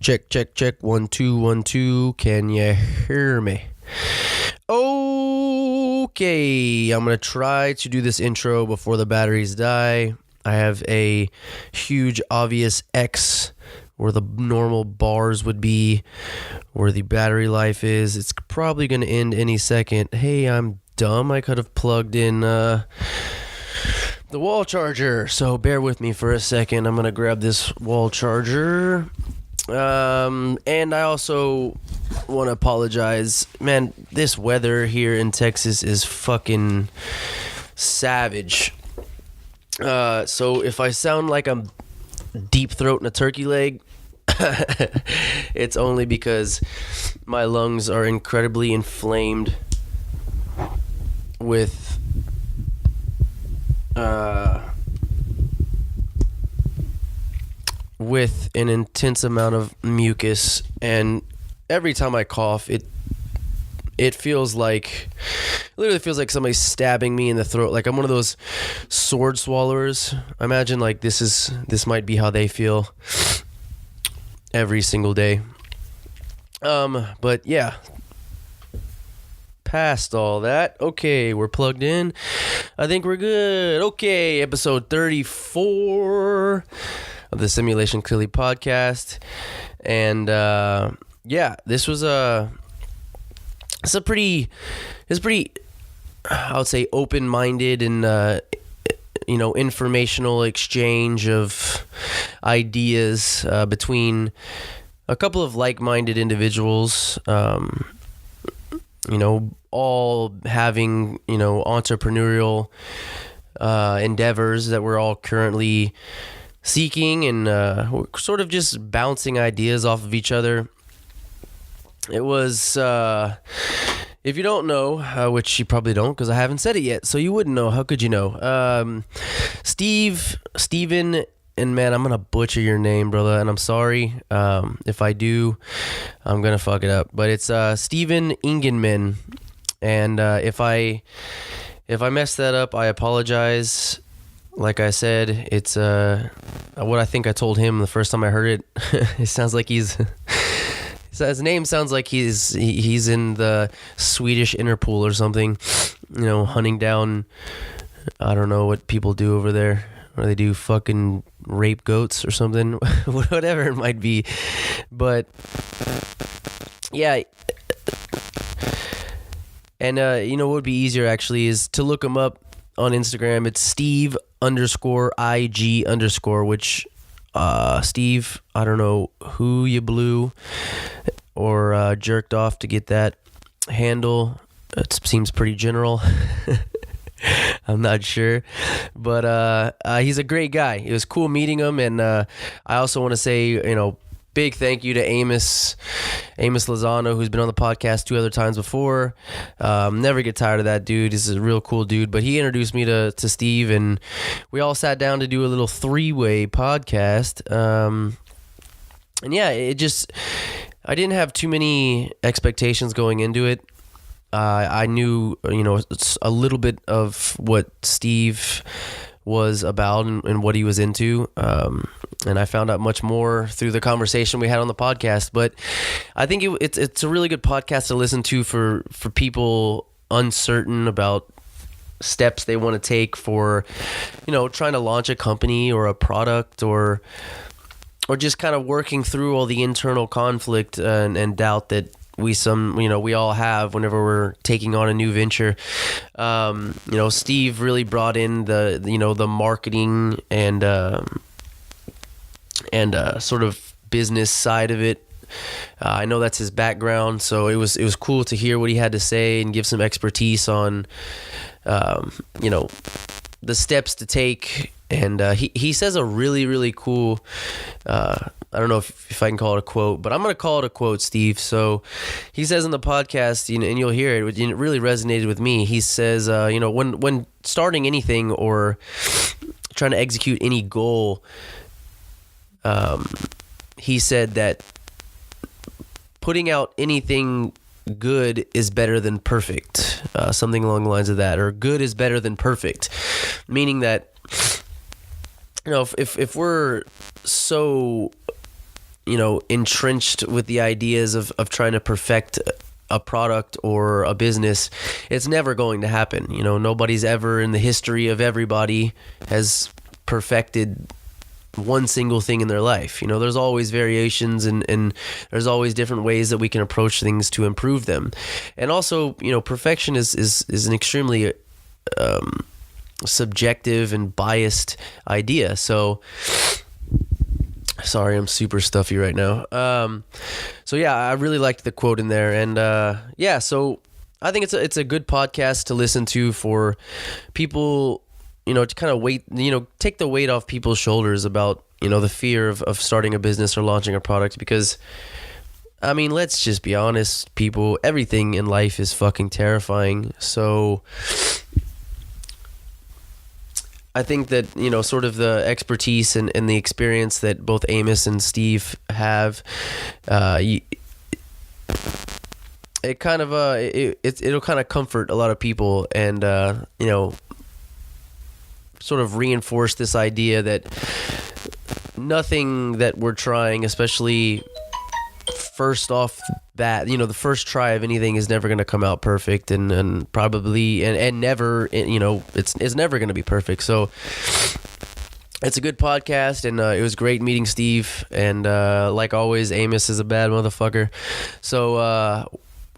Check, check, check. 1, 2, 1, 2. Can you hear me? Okay, I'm going to try to do this intro before the batteries die. I have a huge, obvious X where the normal bars would be, where the battery life is. It's probably going to end any second. Hey, I'm dumb. I could have plugged in the wall charger. So bear with me for a second. I'm going to grab this wall charger. And I also want to apologize. Man, this weather here in Texas is fucking savage. So if I sound like I'm deep throating a turkey leg, it's only because my lungs are incredibly inflamed with an intense amount of mucus, and every time I cough, it literally feels like somebody's stabbing me in the throat. Like I'm one of those sword swallowers. I imagine like this might be how they feel every single day. But yeah, past all that, okay, we're plugged in. I think we're good. Okay, episode 34 of the Simulation Clearly podcast. And yeah, this was it's pretty, I would say, open-minded and informational exchange of ideas between a couple of like-minded individuals, all having entrepreneurial endeavors that we're all currently seeking, and we're sort of just bouncing ideas off of each other. It was, if you don't know, which you probably don't because I haven't said it yet, so you wouldn't know. How could you know? Steven, and man, I'm going to butcher your name, brother, and I'm sorry. If I do, I'm going to fuck it up. But it's Steven Eigenmann, and if I mess that up, I apologize. Like I said, it's what I think I told him the first time I heard it. It sounds like his name sounds like he's in the Swedish Interpol or something, hunting down, I don't know what people do over there, or they do fucking rape goats or something, whatever it might be. But yeah, and what would be easier actually is to look him up on Instagram. It's Steve_IG_, which Steve, I don't know who you blew or jerked off to get that handle. It seems pretty general. I'm not sure, but he's a great guy. It was cool meeting him, and I also want to say, big thank you to Amos Lozano, who's been on the podcast 2 other times before. Never get tired of that dude. He's a real cool dude. But he introduced me to Steve, and we all sat down to do a little 3-way podcast. And yeah, I didn't have too many expectations going into it. I knew, a little bit of what Steve was about and what he was into, and I found out much more through the conversation we had on the podcast. But I think it's a really good podcast to listen to for people uncertain about steps they want to take for trying to launch a company or a product, or just kind of working through all the internal conflict and doubt that we all have whenever we're taking on a new venture. Steve really brought in the marketing and sort of business side of it. I know that's his background, so it was cool to hear what he had to say and give some expertise on the steps to take. And he says a really, really cool, I don't know if I can call it a quote, but I'm going to call it a quote, Steve. So he says in the podcast, and you'll hear it, and it really resonated with me. He says, when starting anything or trying to execute any goal, he said that putting out anything good is better than perfect, something along the lines of that, or good is better than perfect, meaning that if we're so entrenched with the ideas of trying to perfect a product or a business, it's never going to happen. Nobody's ever in the history of everybody has perfected one single thing in their life. There's always variations and there's always different ways that we can approach things to improve them. And also, perfection is an extremely subjective and biased idea. So sorry, I'm super stuffy right now. So yeah, I really liked the quote in there, and so I think it's a good podcast to listen to for people, to kind of take the weight off people's shoulders about, the fear of starting a business or launching a product, because let's just be honest, people, everything in life is fucking terrifying. So I think that, sort of the expertise and the experience that both Amos and Steve have, it kind of, it'll kind of comfort a lot of people and, sort of reinforce this idea that nothing that we're trying, especially first off bat, the first try of anything is never going to come out perfect, and probably and never, it's never going to be perfect. So it's a good podcast, and it was great meeting Steve, and like always, Amos is a bad motherfucker. So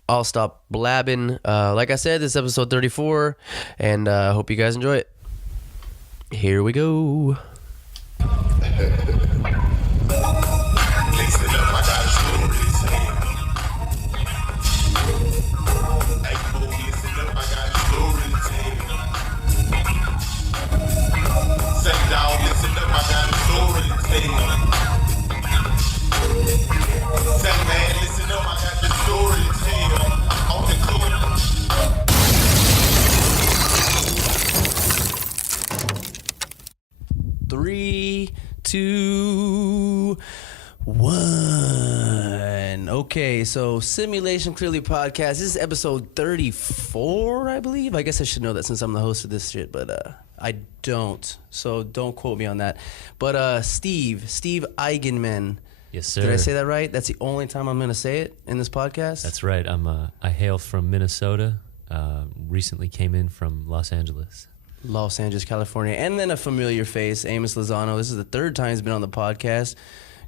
I'll stop blabbing. Like I said, this is episode 34, and hope you guys enjoy it. Here we go. Three, two, one. Okay, so Simulation Clearly podcast. This is episode 34, I believe. I guess I should know that since I'm the host of this shit, but I don't. So don't quote me on that. But Steve Eigenmann. Yes, sir. Did I say that right? That's the only time I'm going to say it in this podcast? That's right. I hail from Minnesota. Recently came in from Los Angeles, California. And then a familiar face, Amos Lozano. This is the third time he's been on the podcast.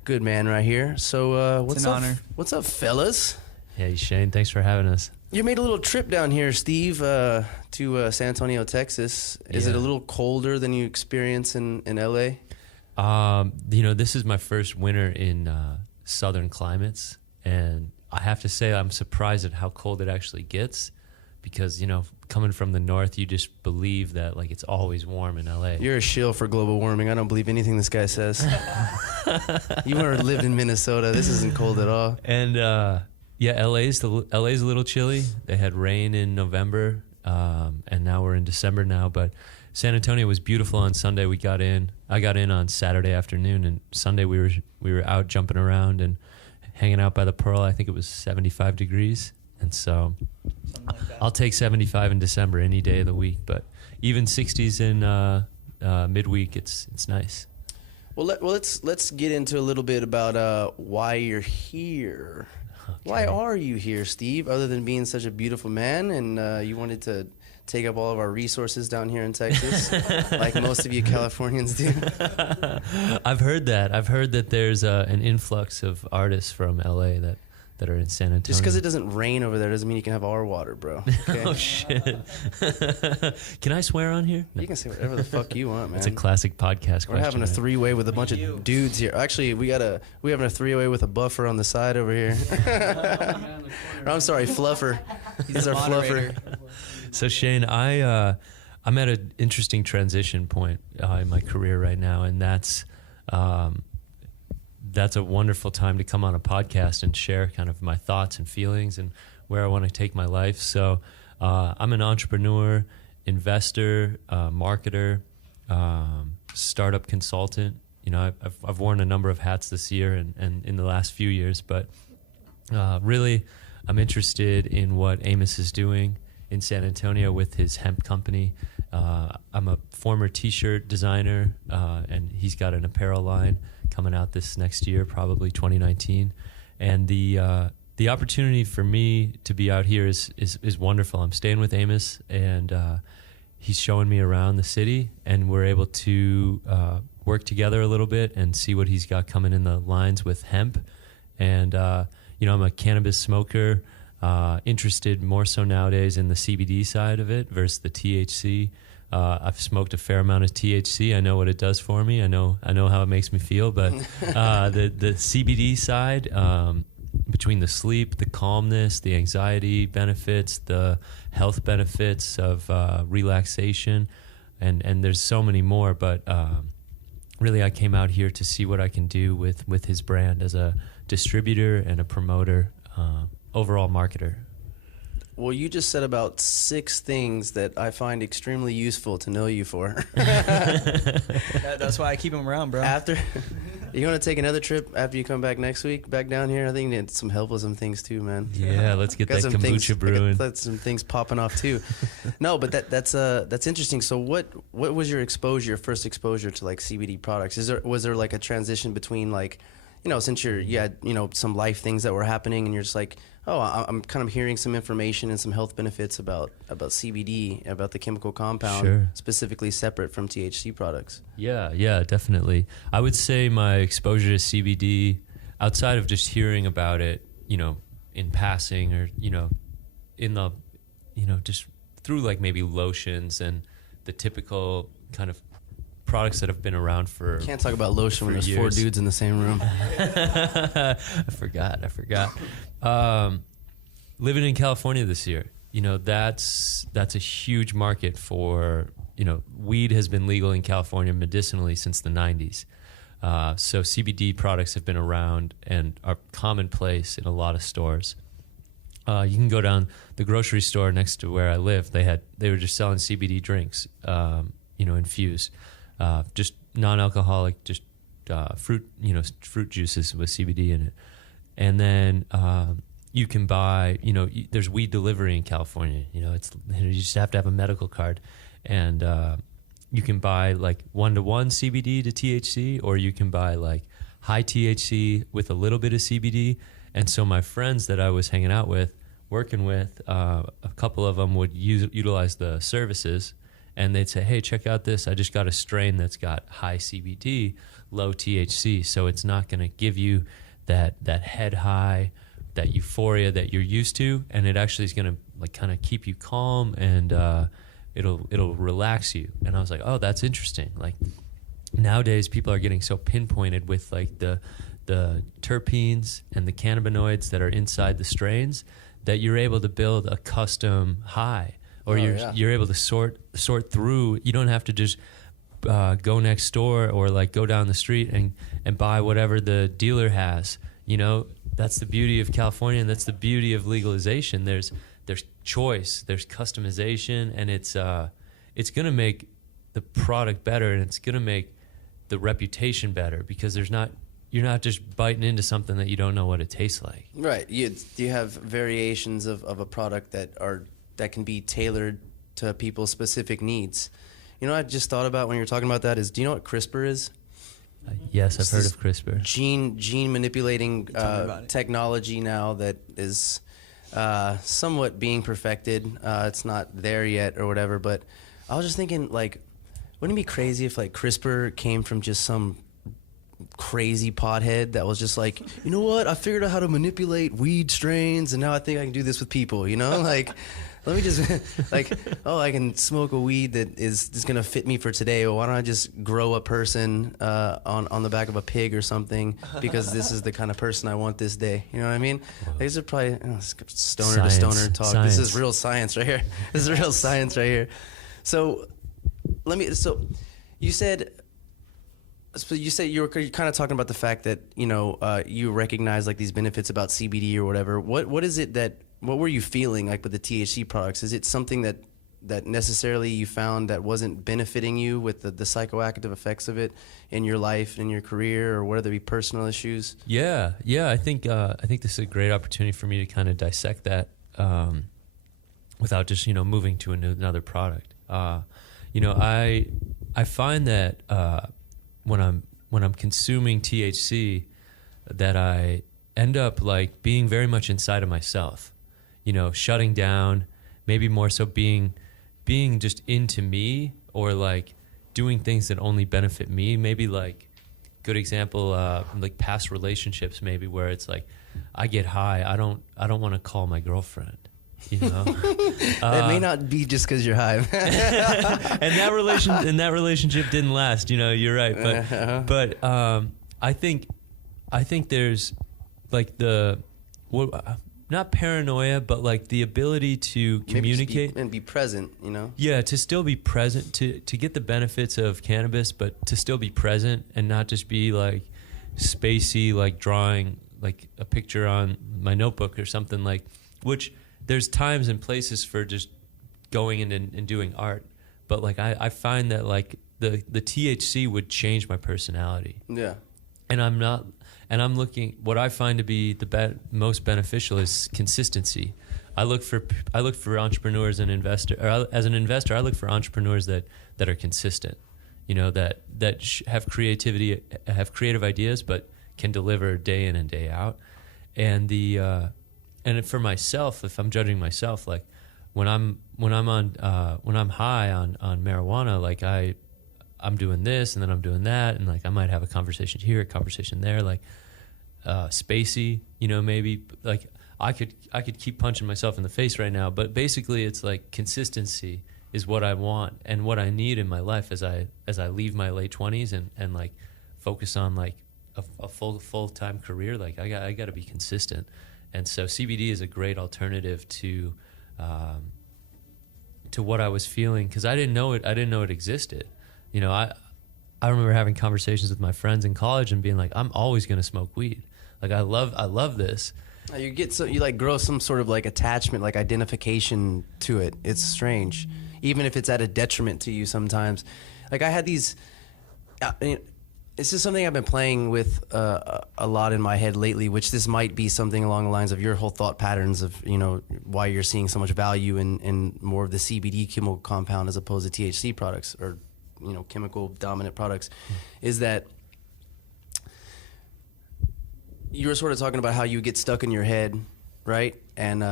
Good man right here. So what's up? Honor. What's up, fellas? Hey, Shane. Thanks for having us. You made a little trip down here, Steve, to San Antonio, Texas. Is it a little colder than you experience in L.A.? This is my first winter in southern climates, and I have to say I'm surprised at how cold it actually gets, because coming from the north, you just believe that like it's always warm in LA. You're a shill for global warming. I don't believe anything this guy says. You never lived in Minnesota. This isn't cold at all. And LA's a little chilly. They had rain in November, and now we're in December now, but San Antonio was beautiful on Sunday. I got in on Saturday afternoon, and Sunday we were out jumping around and hanging out by the Pearl. I think it was 75 degrees, and so I'll take 75 in December any day of the week. But even 60s in midweek, it's nice. Well, let's get into a little bit about why you're here. Okay. Why are you here, Steve? Other than being such a beautiful man, and you wanted to take up all of our resources down here in Texas, like most of you Californians do. I've heard that there's an influx of artists from LA that are in San Antonio. Just because it doesn't rain over there doesn't mean you can have our water, bro. Okay? Oh, shit. Can I swear on here? No. You can say whatever the fuck you want, man. It's a classic podcast question. We're having a three-way with a bunch of dudes here. Actually, we're having a three-way with a buffer on the side over here. I'm sorry, Fluffer. He's our Fluffer. So Shane, I'm at an interesting transition point in my career right now, and that's a wonderful time to come on a podcast and share kind of my thoughts and feelings and where I want to take my life. So I'm an entrepreneur, investor, marketer, startup consultant. I've worn a number of hats this year and in the last few years, but really I'm interested in what Amos is doing in San Antonio with his hemp company. I'm a former t-shirt designer, and he's got an apparel line coming out this next year, probably 2019. And the opportunity for me to be out here is wonderful. I'm staying with Amos, and he's showing me around the city, and we're able to work together a little bit and see what he's got coming in the lines with hemp. And I'm a cannabis smoker, interested more so nowadays in the CBD side of it versus the THC. I've smoked a fair amount of THC. I know what it does for me. I know how it makes me feel. But the CBD side, between the sleep, the calmness, the anxiety benefits, the health benefits of relaxation, and there's so many more. But really, I came out here to see what I can do with his brand as a distributor and a promoter, overall marketer. Well, you just said about 6 things that I find extremely useful to know you for. That's why I keep him around, bro. After, you want to take another trip after you come back next week, back down here? I think you need some help with some things too, man. Yeah, let's get that kombucha brewing. Got some things popping off too. No, but that's interesting. So what was your first exposure to like CBD products? Was there like a transition between like, since you had some life things that were happening and you're just like, oh, I'm kind of hearing some information and some health benefits about CBD, about the chemical compound, sure, specifically separate from THC products. Yeah, definitely. I would say my exposure to CBD, outside of just hearing about it, in passing or, in the, just through like maybe lotions and the typical kind of products that have been around for Can't talk about lotion when there's years. 4 dudes in the same room. I forgot. Living in California this year, that's a huge market for, weed has been legal in California medicinally since the 90s. So CBD products have been around and are commonplace in a lot of stores. You can go down the grocery store next to where I live. They were just selling CBD drinks, infused. Just non-alcoholic, just fruit juices with CBD in it. And then you can buy, there's weed delivery in California. You just have to have a medical card, and you can buy like 1-to-1 CBD to THC, or you can buy like high THC with a little bit of CBD. And so my friends that I was hanging out with, working with, a couple of them would utilize the services. And they'd say, hey, check out this. I just got a strain that's got high CBD, low THC. So it's not going to give you that head high, that euphoria that you're used to. And it actually is going to like kind of keep you calm, and it'll relax you. And I was like, oh, that's interesting. Like nowadays people are getting so pinpointed with like the terpenes and the cannabinoids that are inside the strains that you're able to build a custom high. Or you're able to sort through. You don't have to just go next door or like go down the street and buy whatever the dealer has. That's the beauty of California, and that's the beauty of legalization. There's choice, there's customization, and it's gonna make the product better, and it's gonna make the reputation better, because you're not just biting into something that you don't know what it tastes like. Right. You have variations of a product that can be tailored to people's specific needs. I just thought about when you're talking about that is, do you know what CRISPR is? Yes, I've heard of CRISPR. Gene manipulating technology now that is somewhat being perfected. It's not there yet or whatever, but I was just thinking, like, wouldn't it be crazy if like CRISPR came from just some crazy pothead that was just like, you know what, I figured out how to manipulate weed strains, and now I think I can do this with people, like let me just like, oh, I can smoke a weed that is just gonna fit me for today. Well, why don't I just grow a person on the back of a pig or something, because this is the kind of person I want this day. You know what I mean? These are probably stoner to stoner talk. Science. This is real science right here. This is real science right here. So you said you were kind of talking about the fact that you recognize like these benefits about CBD or whatever. What is it what were you feeling like with the THC products? Is it something that necessarily you found that wasn't benefiting you with the psychoactive effects of it in your life, in your career, or whether it be personal issues? Yeah. I think this is a great opportunity for me to kind of dissect that without just moving to another product. I find that when I'm consuming THC, that I end up like being very much inside of myself, shutting down, maybe more so being just into me, or like doing things that only benefit me. Maybe like good example, like past relationships, maybe where it's like I get high, I don't want to call my girlfriend. It may not be just because you're high. and that relationship didn't last. You're right, but I think there's like not paranoia, but like the ability to communicate and be present. Yeah, to still be present, to get the benefits of cannabis, but to still be present and not just be like spacey, like drawing like a picture on my notebook or something, like, which there's times and places for just going in and doing art. But like I find that like the THC would change my personality. Yeah. And I'm looking, what I find to be the most beneficial is consistency. I look for entrepreneurs and as an investor, I look for entrepreneurs that are consistent, that have creativity, have creative ideas, but can deliver day in and day out. And and for myself, if I'm judging myself, like when I'm high on marijuana, like I'm doing this and then I'm doing that, and like I might have a conversation here, a conversation there, like spacey, maybe like I could keep punching myself in the face right now, but basically it's like consistency is what I want and what I need in my life as I leave my late 20s and like focus on like a full-time career. Like I got to be consistent. And so CBD is a great alternative to what I was feeling, because I didn't know it existed. I remember having conversations with my friends in college and being like, I'm always going to smoke weed. Like I love this. You like grow some sort of like attachment, like identification to it. It's strange, even if it's at a detriment to you sometimes. Like I had these. This is something I've been playing with a lot in my head lately, which this might be something along the lines of your whole thought patterns of, why you're seeing so much value in more of the CBD chemical compound as opposed to THC products or, chemical dominant products, is that you were sort of talking about how you get stuck in your head, right? And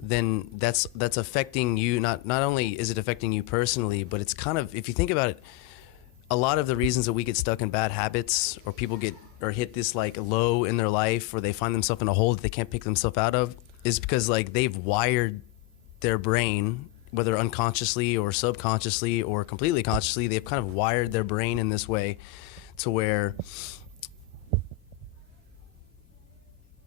then that's affecting you. Not only is it affecting you personally, but it's kind of, if you think about it, a lot of the reasons that we get stuck in bad habits, or people hit this like low in their life, or they find themselves in a hole that they can't pick themselves out of, is because like they've wired their brain, whether unconsciously or subconsciously or completely consciously, they've kind of wired their brain in this way to where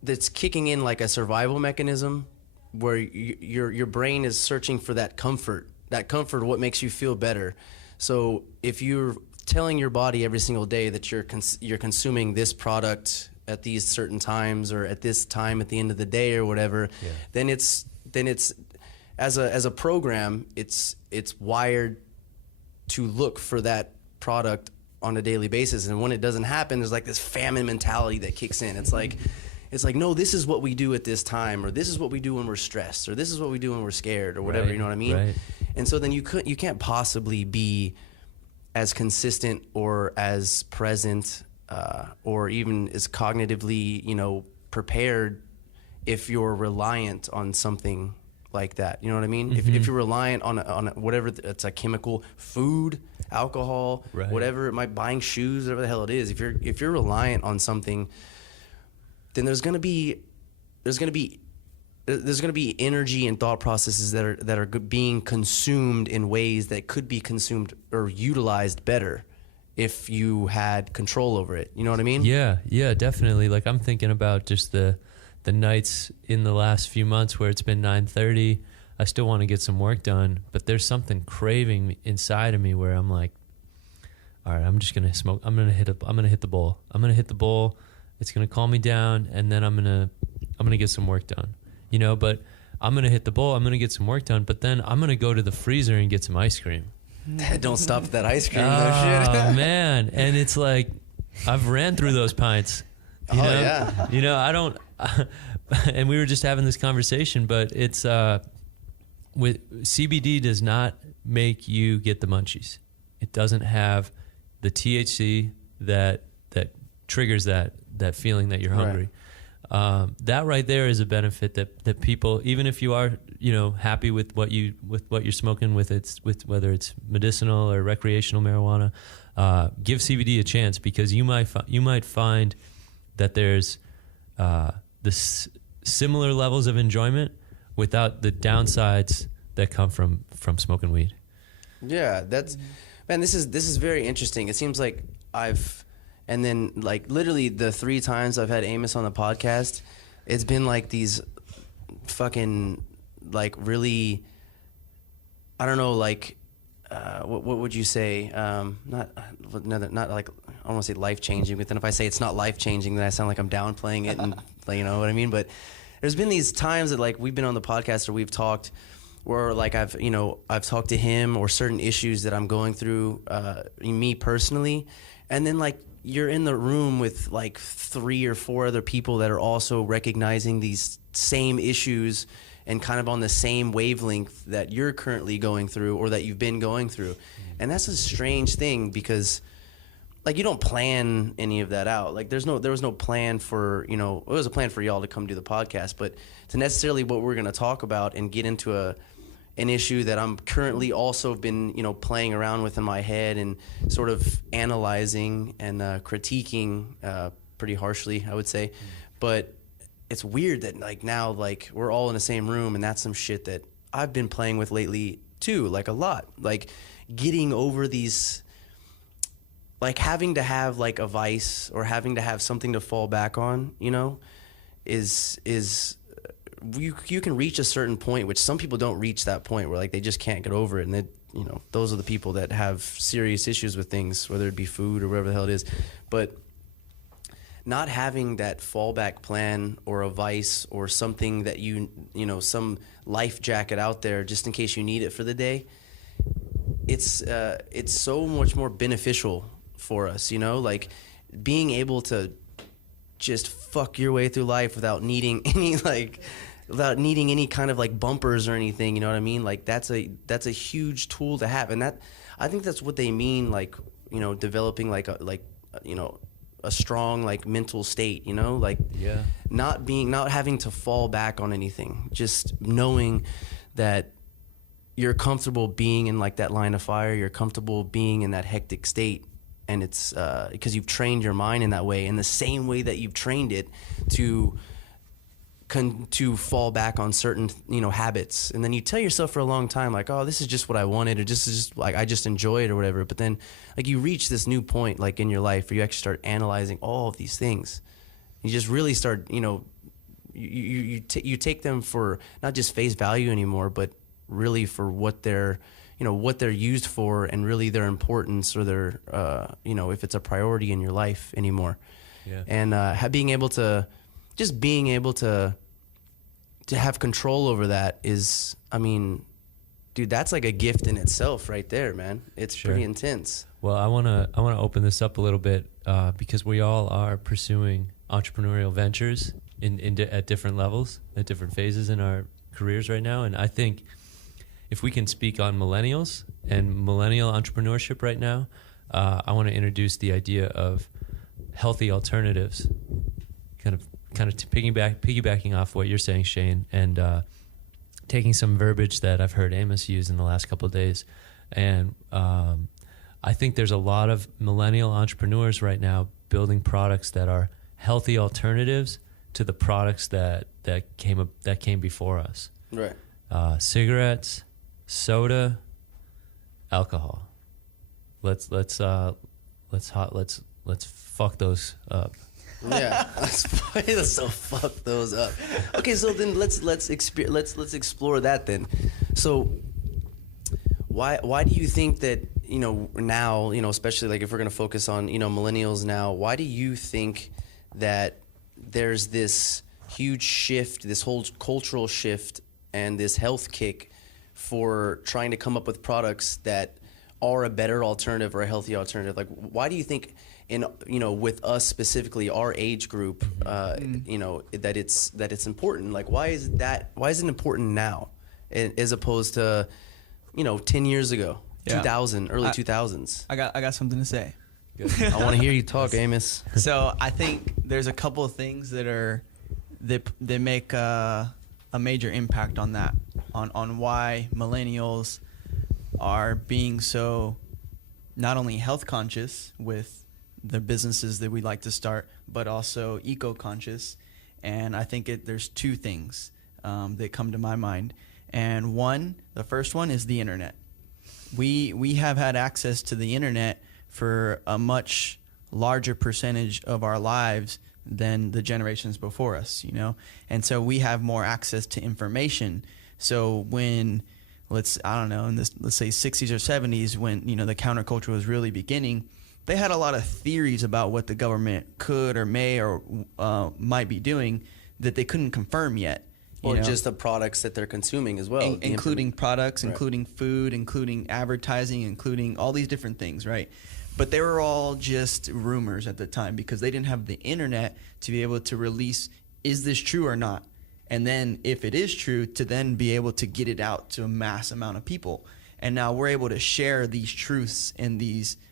that's kicking in like a survival mechanism where your brain is searching for that comfort, what makes you feel better. So if you're telling your body every single day that you're consuming this product at these certain times or at this time at the end of the day or whatever, yeah, then it's as a program, it's wired to look for that product on a daily basis. And when it doesn't happen, there's like this famine mentality that kicks in. It's like, no, this is what we do at this time, or this is what we do when we're stressed, or this is what we do when we're scared, or whatever, right, you know what I mean? Right. And so then you can't possibly be as consistent or as present or even as cognitively, prepared if you're reliant on something like that. You know what I mean? Mm-hmm. If you're reliant on whatever, it's a chemical, food, alcohol, right, whatever it might, buying shoes, whatever the hell it is. If you're reliant on something, then there's going to be energy and thought processes that are being consumed in ways that could be consumed or utilized better if you had control over it. You know what I mean? Yeah, definitely. Like I'm thinking about just the nights in the last few months where it's been 9:30. I still want to get some work done, but there's something craving inside of me where I'm like, all right, I'm just gonna smoke. I'm gonna hit the bowl. It's gonna calm me down, and then I'm gonna get some work done. But I'm going to hit the bowl, I'm going to get some work done, but then I'm going to go to the freezer and get some ice cream. Don't stop at that ice cream, Oh, man. And it's like, I've ran through those pints. You know? Yeah. I don't, and we were just having this conversation, but it's, with CBD does not make you get the munchies. It doesn't have the THC that triggers that feeling that you're hungry. That right there is a benefit that people, even if you are, happy with what you're smoking, with whether it's medicinal or recreational marijuana, give CBD a chance, because you might find that there's similar levels of enjoyment without the downsides that come from smoking weed. Yeah, this is very interesting. It seems like and then like literally the 3 times I've had Amos on the podcast, it's been like these fucking like really, I don't know, like what would you say? Not like, I don't want to say life changing, but then if I say it's not life changing, then I sound like I'm downplaying it, and like, you know what I mean? But there's been these times that like we've been on the podcast or we've talked where like I've talked to him or certain issues that I'm going through, me personally, and then like you're in the room with like 3 or 4 other people that are also recognizing these same issues and kind of on the same wavelength that you're currently going through or that you've been going through. And that's a strange thing, because like you don't plan any of that out. Like there was no plan for, it was a plan for y'all to come do the podcast, but to necessarily what we're going to talk about and get into an issue that I'm currently also been, playing around with in my head and sort of analyzing and critiquing pretty harshly, I would say. But it's weird that like now like we're all in the same room, and that's some shit that I've been playing with lately too, like a lot. Like getting over these, like having to have like a vice or having to have something to fall back on, is you can reach a certain point, which some people don't reach that point, where like they just can't get over it, and those are the people that have serious issues with things, whether it be food or whatever the hell it is. But not having that fallback plan or a vice or something that some life jacket out there just in case you need it for the day, it's so much more beneficial for us, like being able to just fuck your way through life without needing any kind of like bumpers or anything, you know what I mean? Like that's a huge tool to have, and that I think that's what they mean, like developing like a strong like mental state, not having to fall back on anything, just knowing that you're comfortable being in like that line of fire, you're comfortable being in that hectic state. And it's because you've trained your mind in that way, in the same way that you've trained it to fall back on certain habits. And then you tell yourself for a long time like, oh, this is just what I wanted, or this is just like I just enjoy it or whatever. But then like you reach this new point like in your life where you actually start analyzing all of these things. You just really start you take them for not just face value anymore, but really for what they're used for, and really their importance, or their if it's a priority in your life anymore. Yeah. And being able to have control over that is, dude, that's like a gift in itself right there, man. It's pretty intense. Well, I wanna open this up a little bit because we all are pursuing entrepreneurial ventures at different levels, at different phases in our careers right now, and I think if we can speak on millennials and millennial entrepreneurship right now, I want to introduce the idea of healthy alternatives, kind of piggybacking off what you're saying, Shane, and taking some verbiage that I've heard Amos use in the last couple of days. And I think there's a lot of millennial entrepreneurs right now building products that are healthy alternatives to the products that came before us. Right. Cigarettes, soda, alcohol. Let's fuck those up. Yeah, let's so fuck those up. Okay, so then let's explore that then. So why do you think that now, especially like if we're gonna focus on millennials now, why do you think that there's this huge shift, this whole cultural shift, and this health kick for trying to come up with products that are a better alternative or a healthy alternative? Like, why do you think with us specifically, our age group, that it's important? Like, why is it important now as opposed to 10 years ago, 2000, early 2000s? I got something to say. Good. I want to hear you talk, Amos. So I think there's a couple of things that make a major impact on that, on why millennials are being so not only health conscious with the businesses that we like to start, but also eco-conscious. And I think there's two things that come to my mind. And the first one is the internet. We have had access to the internet for a much larger percentage of our lives than the generations before us, and so we have more access to information. So when let's say 60s or 70s, when the counterculture was really beginning, they had a lot of theories about what the government could or may or might be doing that they couldn't confirm yet. Or just the products that they're consuming as well. Including products, right. Including food, including advertising, including all these different things, right? But they were all just rumors at the time because they didn't have the internet to be able to release, is this true or not? And then if it is true, to then be able to get it out to a mass amount of people. And now we're able to share these truths and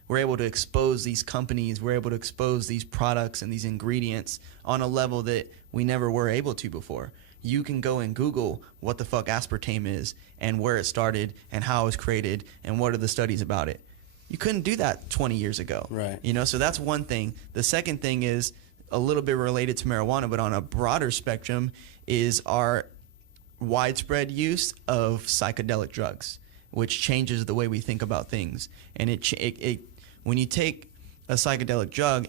we're able to expose these companies, we're able to expose these products and these ingredients on a level that we never were able to before. You can go and Google what the fuck aspartame is and where it started and how it was created and what are the studies about it. You couldn't do that 20 years ago. Right. So that's one thing. The second thing is a little bit related to marijuana, but on a broader spectrum, is our widespread use of psychedelic drugs, which changes the way we think about things. And when you take a psychedelic drug,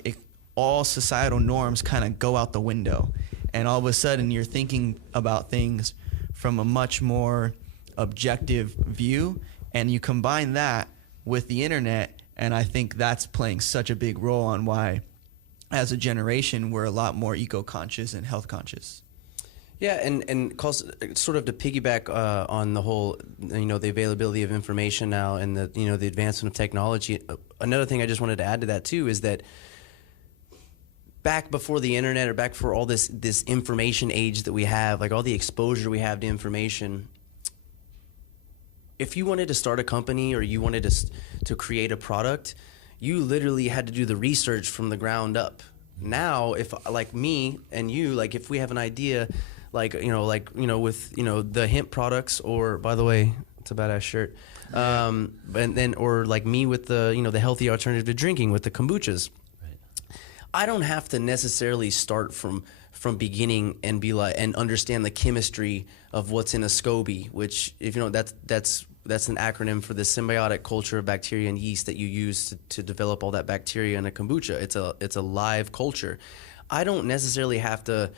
all societal norms kind of go out the window. And all of a sudden, you're thinking about things from a much more objective view. And you combine that with the internet, and I think that's playing such a big role on why, as a generation, we're a lot more eco-conscious and health-conscious. Yeah, and sort of to piggyback on the whole, the availability of information now and the advancement of technology. Another thing I just wanted to add to that too is that back before the internet or back before all this information age that we have, like all the exposure we have to information, if you wanted to start a company or you wanted to create a product, you literally had to do the research from the ground up. Now, if like me and you, like if we have an idea, with the hemp products, or by the way, it's a badass shirt, and then or like me with the healthy alternative to drinking with the kombuchas. I don't have to necessarily start from beginning and be like and understand the chemistry of what's in a SCOBY, which if you know that's an acronym for the symbiotic culture of bacteria and yeast that you use to develop all that bacteria in a kombucha. It's a live culture. I don't necessarily have to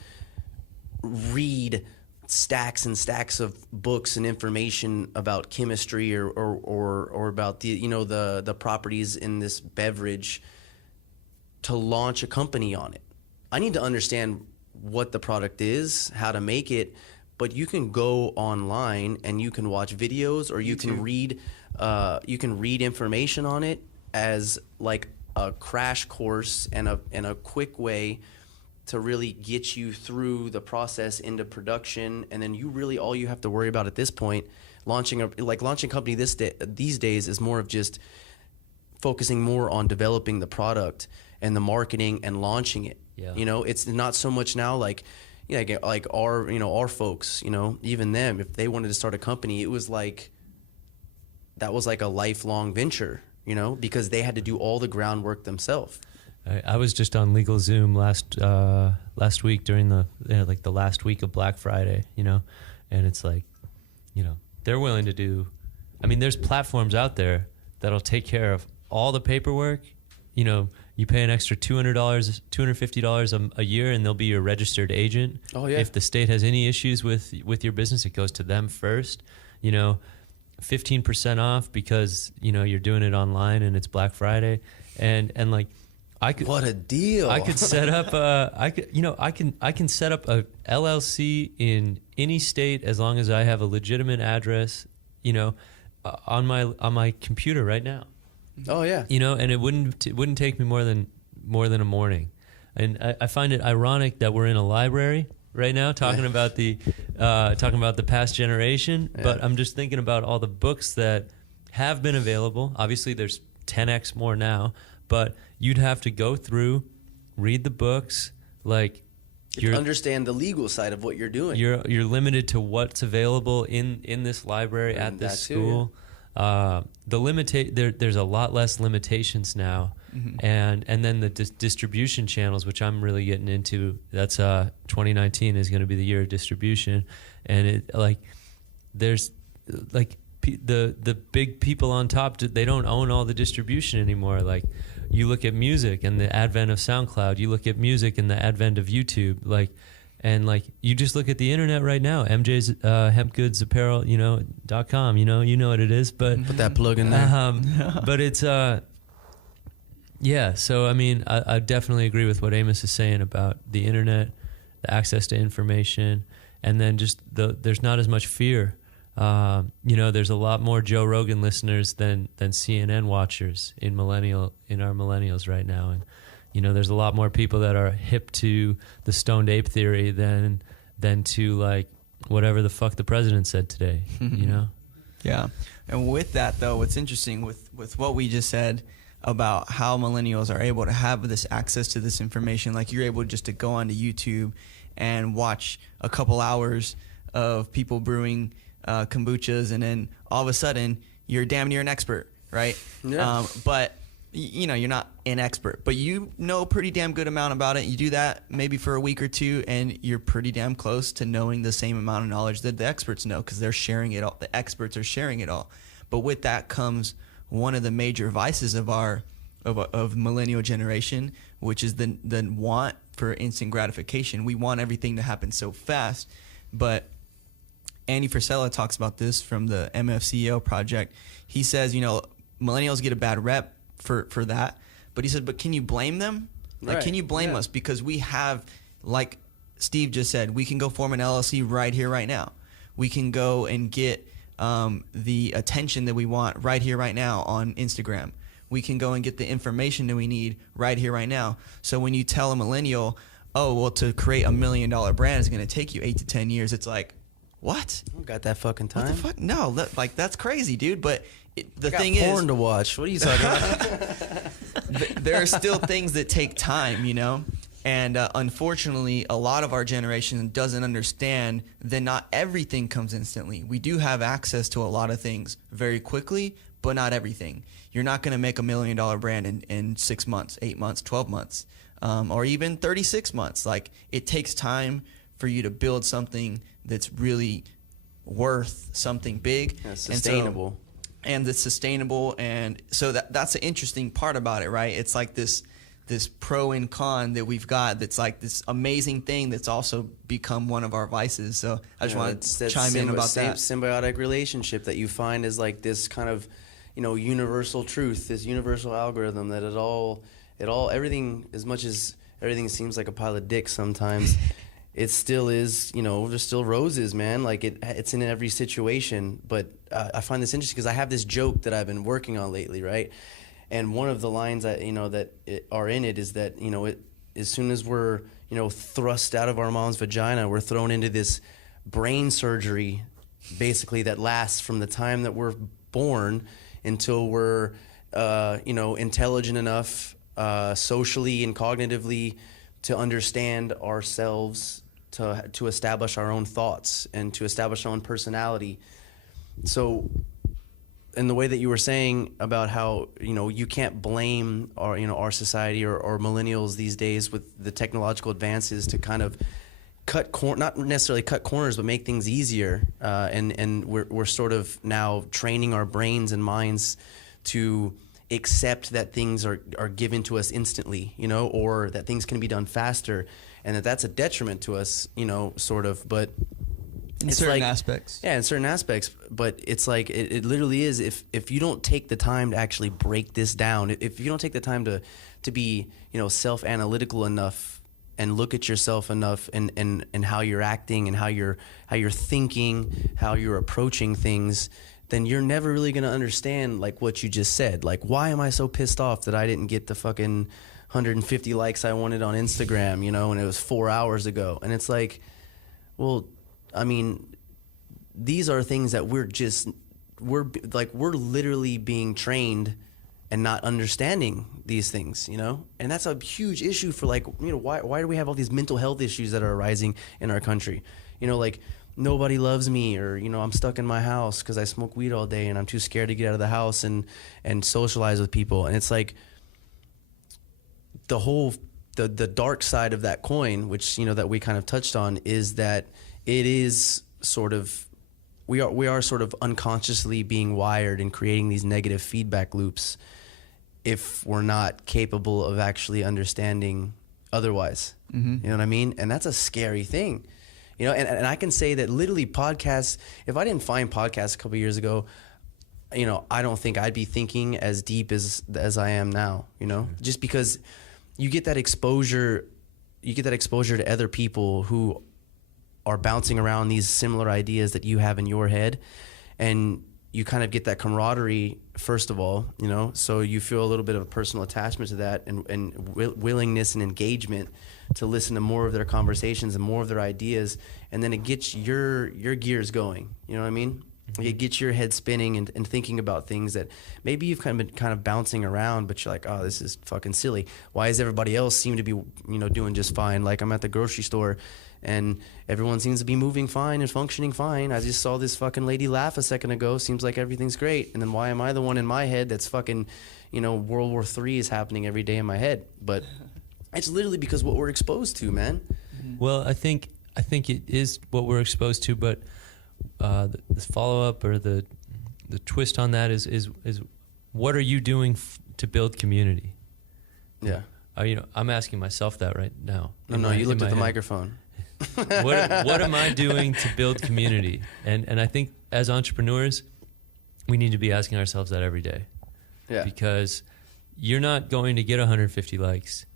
read stacks and stacks of books and information about chemistry or about the properties in this beverage to launch a company on it. I need to understand what the product is, how to make it, but you can go online and you can watch videos or you can read information on it as like a crash course and a quick way to really get you through the process into production. And then all you have to worry about at this point, launching a company these days is more of just focusing more on developing the product and the marketing and launching it. Yeah. It's not so much now like our folks, even them, if they wanted to start a company, it was like that was like a lifelong venture, because they had to do all the groundwork themselves. I was just on LegalZoom last week during the last week of Black Friday, and it's like, they're willing to do. I mean, there's platforms out there that'll take care of all the paperwork. You pay an extra $200, $250 a year, and they'll be your registered agent. Oh yeah. If the state has any issues with your business, it goes to them first. 15% off because you're doing it online and it's Black Friday, and like. What a deal! I could set up I can set up a LLC in any state as long as I have a legitimate address, on my computer right now. Oh yeah. And it wouldn't take me more than a morning, and I find it ironic that we're in a library right now talking about the past generation, but I'm just thinking about all the books that have been available. Obviously, there's 10x more now. but you'd have to go through, read the books, like You understand the legal side of what you're doing. You're limited to what's available in this library at this school. There's a lot less limitations now, and then the distribution channels, which I'm really getting into. That's 2019 is going to be the year of distribution, and it there's the big people on top. They don't own all the distribution anymore. Like, you look at music and the advent of SoundCloud. You look at music and the advent of YouTube. And you just look at the internet right now. MJ's hempgoodsapparel, .com. You know what it is. But put that plug in there. But it's yeah. So I mean, I definitely agree with what Amos is saying about the internet, the access to information, and then just there's not as much fear. There's a lot more Joe Rogan listeners than CNN watchers in our millennials right now, and there's a lot more people that are hip to the stoned ape theory than to whatever the fuck the president said today. Yeah, and with that though, what's interesting with what we just said about how millennials are able to have this access to this information, like you're able just to go onto YouTube and watch a couple hours of people brewing kombuchas, and then all of a sudden you're damn near an expert, right? Yeah. But you're not an expert, but you know a pretty damn good amount about it. You do that maybe for a week or two, and you're pretty damn close to knowing the same amount of knowledge that the experts know, because they're sharing it all. The experts are sharing it all. But with that comes one of the major vices of millennial generation, which is the want for instant gratification. We want everything to happen so fast, but Andy Frisella talks about this from the MFCEO project. He says, millennials get a bad rep for that, but he said, but can you blame them? Right. Can you blame us? Because we have, like Steve just said, we can go form an LLC right here, right now. We can go and get the attention that we want right here, right now on Instagram. We can go and get the information that we need right here, right now. So when you tell a millennial, oh, well, to create $1 million brand is going to take you 8 to 10 years, it's like, what? I don't got that fucking time. What the fuck? No, that's crazy, dude. But the thing is, porn to watch. What are you talking about? There are still things that take time, and unfortunately, a lot of our generation doesn't understand that not everything comes instantly. We do have access to a lot of things very quickly, but not everything. You're not going to make $1 million brand in 6 months, 8 months, 12 months, or even 36 months. It takes time for you to build something that's really worth something big, sustainable, and that's sustainable. And so that's the interesting part about it, right? It's like this pro and con that we've got. That's like this amazing thing that's also become one of our vices. So I just want to chime in about that symbiotic relationship that you find is like this kind of, universal truth, this universal algorithm that everything, as much as everything seems like a pile of dicks sometimes. It still is, there's still roses, man. It's in every situation. But I find this interesting because I have this joke that I've been working on lately, right? And one of the lines that are in it is that as soon as we're thrust out of our mom's vagina, we're thrown into this brain surgery, basically, that lasts from the time that we're born until we're intelligent enough socially and cognitively to understand ourselves, to establish our own thoughts and to establish our own personality. So, in the way that you were saying about how you can't blame our society or millennials these days with the technological advances to kind of not necessarily cut corners, but make things easier. And we're sort of now training our brains and minds to accept that things are given to us instantly, or that things can be done faster, and that's a detriment to us, sort of. But in certain aspects. Yeah, in certain aspects. But it's like it literally is. If you don't take the time to actually break this down, if you don't take the time to be self-analytical enough and look at yourself enough and how you're acting and how you're thinking, how you're approaching things, then you're never really going to understand what you just said. Why am I so pissed off that I didn't get the fucking 150 likes I wanted on Instagram, and it was 4 hours ago? And it's like, well, I mean, these are things that we're literally being trained and not understanding these things, you know? And that's a huge issue for, like, you know, why do we have all these mental health issues that are arising in our country? You know, like, nobody loves me, or, you know, I'm stuck in my house because I smoke weed all day and I'm too scared to get out of the house and socialize with people. And it's like the dark side of that coin, which, you know, that we kind of touched on, is that it is sort of, we are sort of unconsciously being wired and creating these negative feedback loops if we're not capable of actually understanding otherwise. Mm-hmm. You know what I mean? And that's a scary thing. You know, and I can say that literally podcasts, if I didn't find podcasts a couple of years ago, you know, I don't think I'd be thinking as deep as I am now, you know, just because you get that exposure to other people who are bouncing around these similar ideas that you have in your head, and you kind of get that camaraderie, first of all, you know, so you feel a little bit of a personal attachment to that, and willingness and engagement to listen to more of their conversations and more of their ideas, and then it gets your gears going, you know what I mean? Mm-hmm. It gets your head spinning and thinking about things that maybe you've kind of bouncing around, but you're like, oh, this is fucking silly. Why does everybody else seem to be, you know, doing just fine? Like, I'm at the grocery store and everyone seems to be moving fine and functioning fine. I just saw this fucking lady laugh a second ago. Seems like everything's great. And then why am I the one in my head that's fucking, you know, World War III is happening every day in my head? But it's literally because what we're exposed to, man. Well, I think it is what we're exposed to, but the follow up or the twist on that is what are you doing to build community? Yeah. You know, I'm asking myself that right now. No, you looked at the microphone. What am I doing to build community? And I think as entrepreneurs, we need to be asking ourselves that every day. Yeah. Because you're not going to get 150 likes.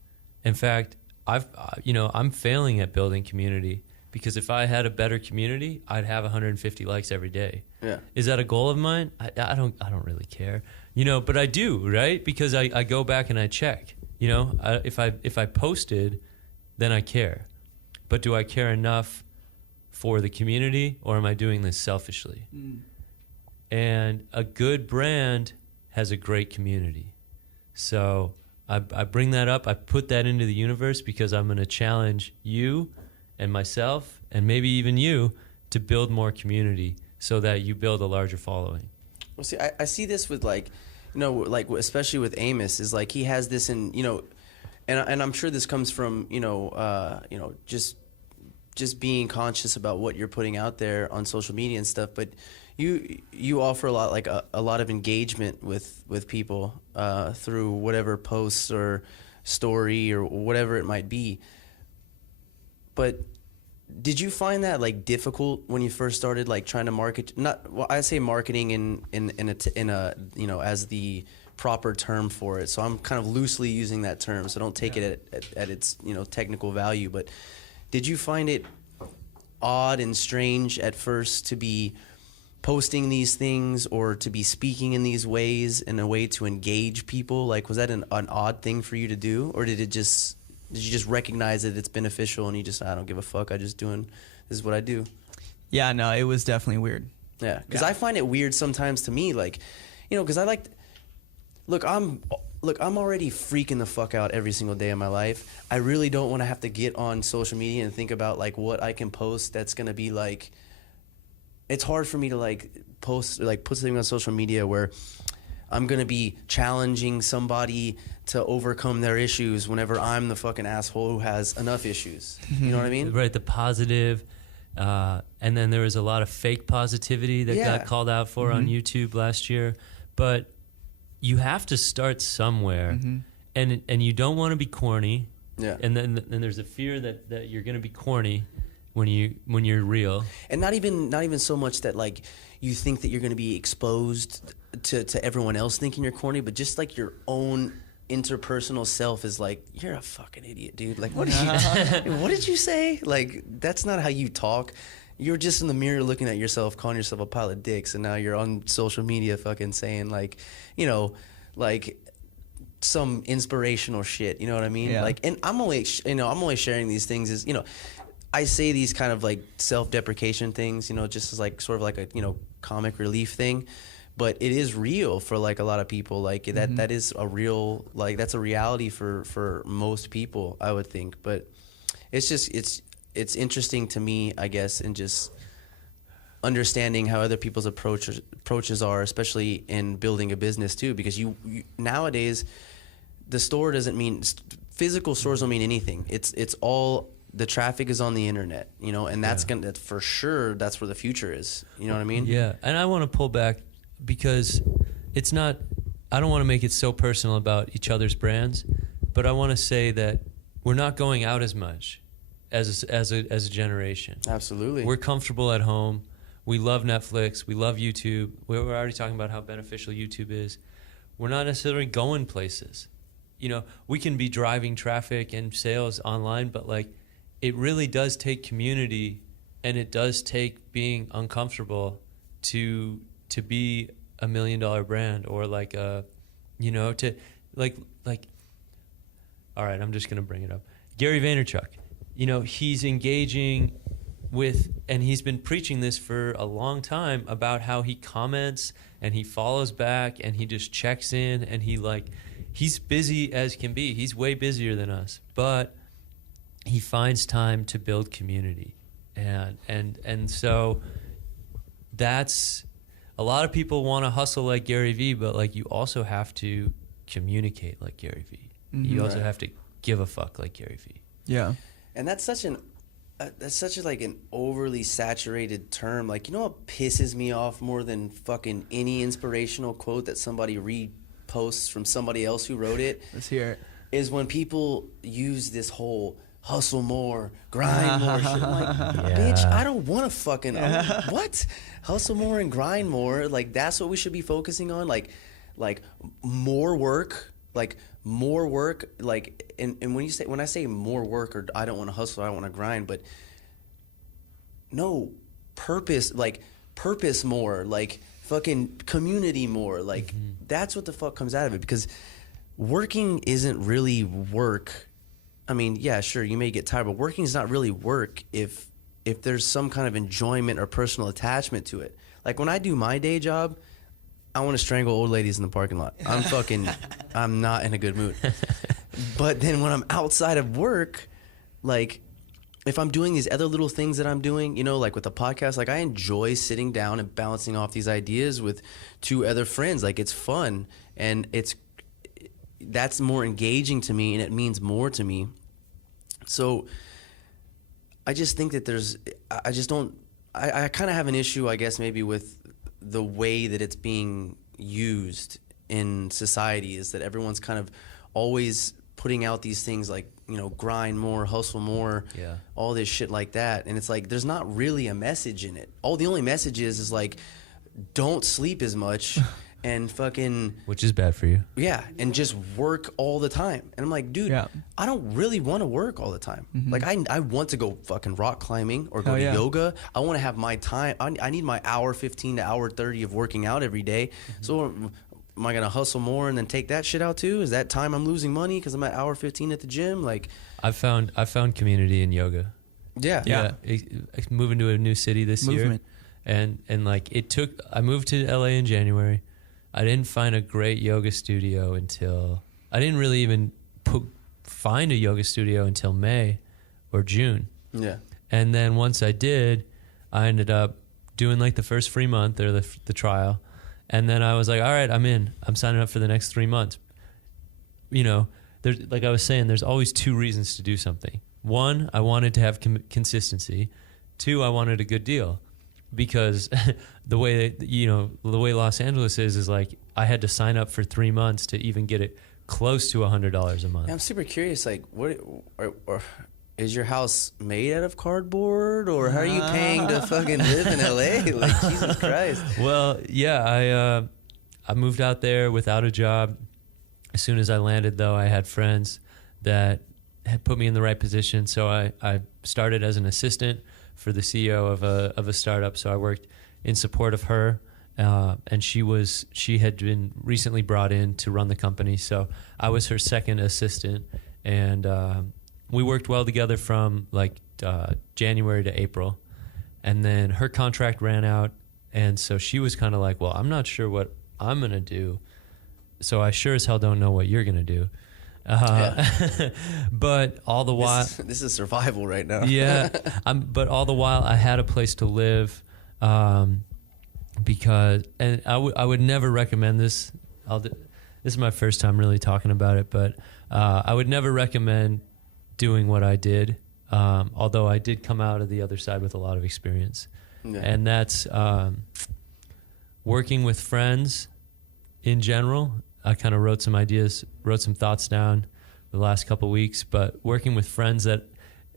In fact, I'm failing at building community, because if I had a better community, I'd have 150 likes every day. Yeah. Is that a goal of mine? I don't really care, you know, but I do, right? Because I go back and I check, you know, if I posted, then I care. But do I care enough for the community, or am I doing this selfishly? And a good brand has a great community. So I bring that up. I put that into the universe because I'm going to challenge you and myself, and maybe even you, to build more community so that you build a larger following. Well, see, I see this with, like, you know, like, especially with Amos, is like he has this in, you know, and I'm sure this comes from, you know, just being conscious about what you're putting out there on social media and stuff. But you offer a lot, like a lot of engagement with people through whatever posts or story or whatever it might be. But did you find that, like, difficult when you first started, like, trying to market? I say marketing in a you know, as the proper term for it. So I'm kind of loosely using that term, so don't take it at its, you know, technical value. But did you find it odd and strange at first to be posting these things or to be speaking in these ways in a way to engage people? Like, was that an odd thing for you to do, or did you just recognize that it's beneficial and you just, I don't give a fuck, this is what I do? Yeah, no, it was definitely weird. Yeah, because I find it weird sometimes to me, like, you know, because I like, I'm already freaking the fuck out every single day of my life. I really don't want to have to get on social media and think about, like, what I can post that's going to be, like, it's hard for me to, like, post, like, put something on social media where I'm going to be challenging somebody to overcome their issues whenever I'm the fucking asshole who has enough issues. You know what I mean? Right, the positive. And then there was a lot of fake positivity that got called out for on YouTube last year. But you have to start somewhere. And you don't want to be corny. Yeah. And then there's a fear that you're going to be corny when you're real. And not even so much that, like, you think that you're going to be exposed to everyone else thinking you're corny, but just, like, your own interpersonal self is like, you're a fucking idiot, dude. Like, what did you say? Like, that's not how you talk. You're just in the mirror looking at yourself, calling yourself a pile of dicks, and now you're on social media fucking saying, like, you know, like, some inspirational shit, you know what I mean? Yeah. Like, and I'm only sharing these things as, you know, I say these kind of, like, self-deprecation things, you know, just as, like, sort of like a, you know, comic relief thing. but it is real for like a lot of people. Like that is a real, like that's a reality for most people, I would think. But it's just it's interesting to me, I guess, and just understanding how other people's approaches are, especially in building a business too, because you nowadays the store doesn't mean physical stores don't mean anything. It's all, the traffic is on the internet, you know, and that's gonna, for sure, that's where the future is. You know what I mean? Yeah. And I want to pull back because it's not, I don't want to make it so personal about each other's brands, but I want to say that we're not going out as much as a generation. Absolutely. We're comfortable at home. We love Netflix. We love YouTube. We're already talking about how beneficial YouTube is. We're not necessarily going places. You know, we can be driving traffic and sales online, but like, it really does take community, and it does take being uncomfortable to be $1 million brand, or like a, you know, to like all right, I'm just gonna bring it up. Gary Vaynerchuk, you know, he's engaging with, and he's been preaching this for a long time about how he comments and he follows back and he just checks in, and he's busy as can be. He's way busier than us, but he finds time to build community. And so that's, a lot of people want to hustle like Gary Vee, but like you also have to communicate like Gary Vee. You also have to give a fuck like Gary Vee. Yeah. And that's such an like an overly saturated term. Like, you know what pisses me off more than fucking any inspirational quote that somebody reposts from somebody else who wrote it? Let's hear it. Is when people use this whole hustle more, grind more shit. I'm like, bitch, I don't want to fucking, what? Hustle more and grind more. Like, that's what we should be focusing on. Like more work, like, and when I say more work, or I don't want to hustle, I don't want to grind, but no, purpose more, like fucking community more. Like, that's what the fuck comes out of it, because working isn't really work. I mean, yeah, sure, you may get tired, but working is not really work if there's some kind of enjoyment or personal attachment to it. Like, when I do my day job, I want to strangle old ladies in the parking lot. I'm not in a good mood. But then when I'm outside of work, like, if I'm doing these other little things that I'm doing, you know, like with the podcast, like I enjoy sitting down and bouncing off these ideas with two other friends. Like, it's fun, and that's more engaging to me, and it means more to me. So I just think that I kind of have an issue, I guess, maybe with the way that it's being used in society, is that everyone's kind of always putting out these things like, you know, grind more, hustle more, all this shit like that. And it's like, there's not really a message in it. The only message is like, don't sleep as much and fucking, which is bad for you. Yeah, and just work all the time. And I'm like, dude, I don't really want to work all the time. Like, I want to go fucking rock climbing or go to yoga. I want to have my time. I need my hour 15 to hour 30 of working out every day. So am I gonna hustle more and then take that shit out too? Is that time I'm losing money because I'm at hour 15 at the gym? Like, I found community in yoga. Moving to a new city this year, and like I moved to LA in January. I didn't find a great yoga studio I didn't really even find a yoga studio until May or June. Yeah. And then once I did, I ended up doing like the first free month, or the trial. And then I was like, all right, I'm in. I'm signing up for the next 3 months. You know, there's, like I was saying, there's always two reasons to do something. One, I wanted to have consistency. Two, I wanted a good deal. Because the way Los Angeles is like, I had to sign up for 3 months to even get it close to $100 a month. I'm super curious, like, what or is your house made out of cardboard, or how are you paying to fucking live in LA? Like, Jesus Christ. Well, yeah, I moved out there without a job. As soon as I landed, though, I had friends that had put me in the right position. So I started as an assistant for the CEO of a startup. So I worked in support of her, and she had been recently brought in to run the company. So I was her second assistant, and we worked well together from like January to April, and then her contract ran out, And so she was kind of like, well, I'm not sure what I'm going to do. So I sure as hell don't know what you're going to do. But all the while, this is survival right now. yeah. But all the while I had a place to live, because, and I would never recommend this. This is my first time really talking about it, but, I would never recommend doing what I did. Although I did come out of the other side with a lot of experience. Yeah. And that's working with friends in general. I kind of wrote some ideas, wrote some thoughts down the last couple of weeks, but working with friends that,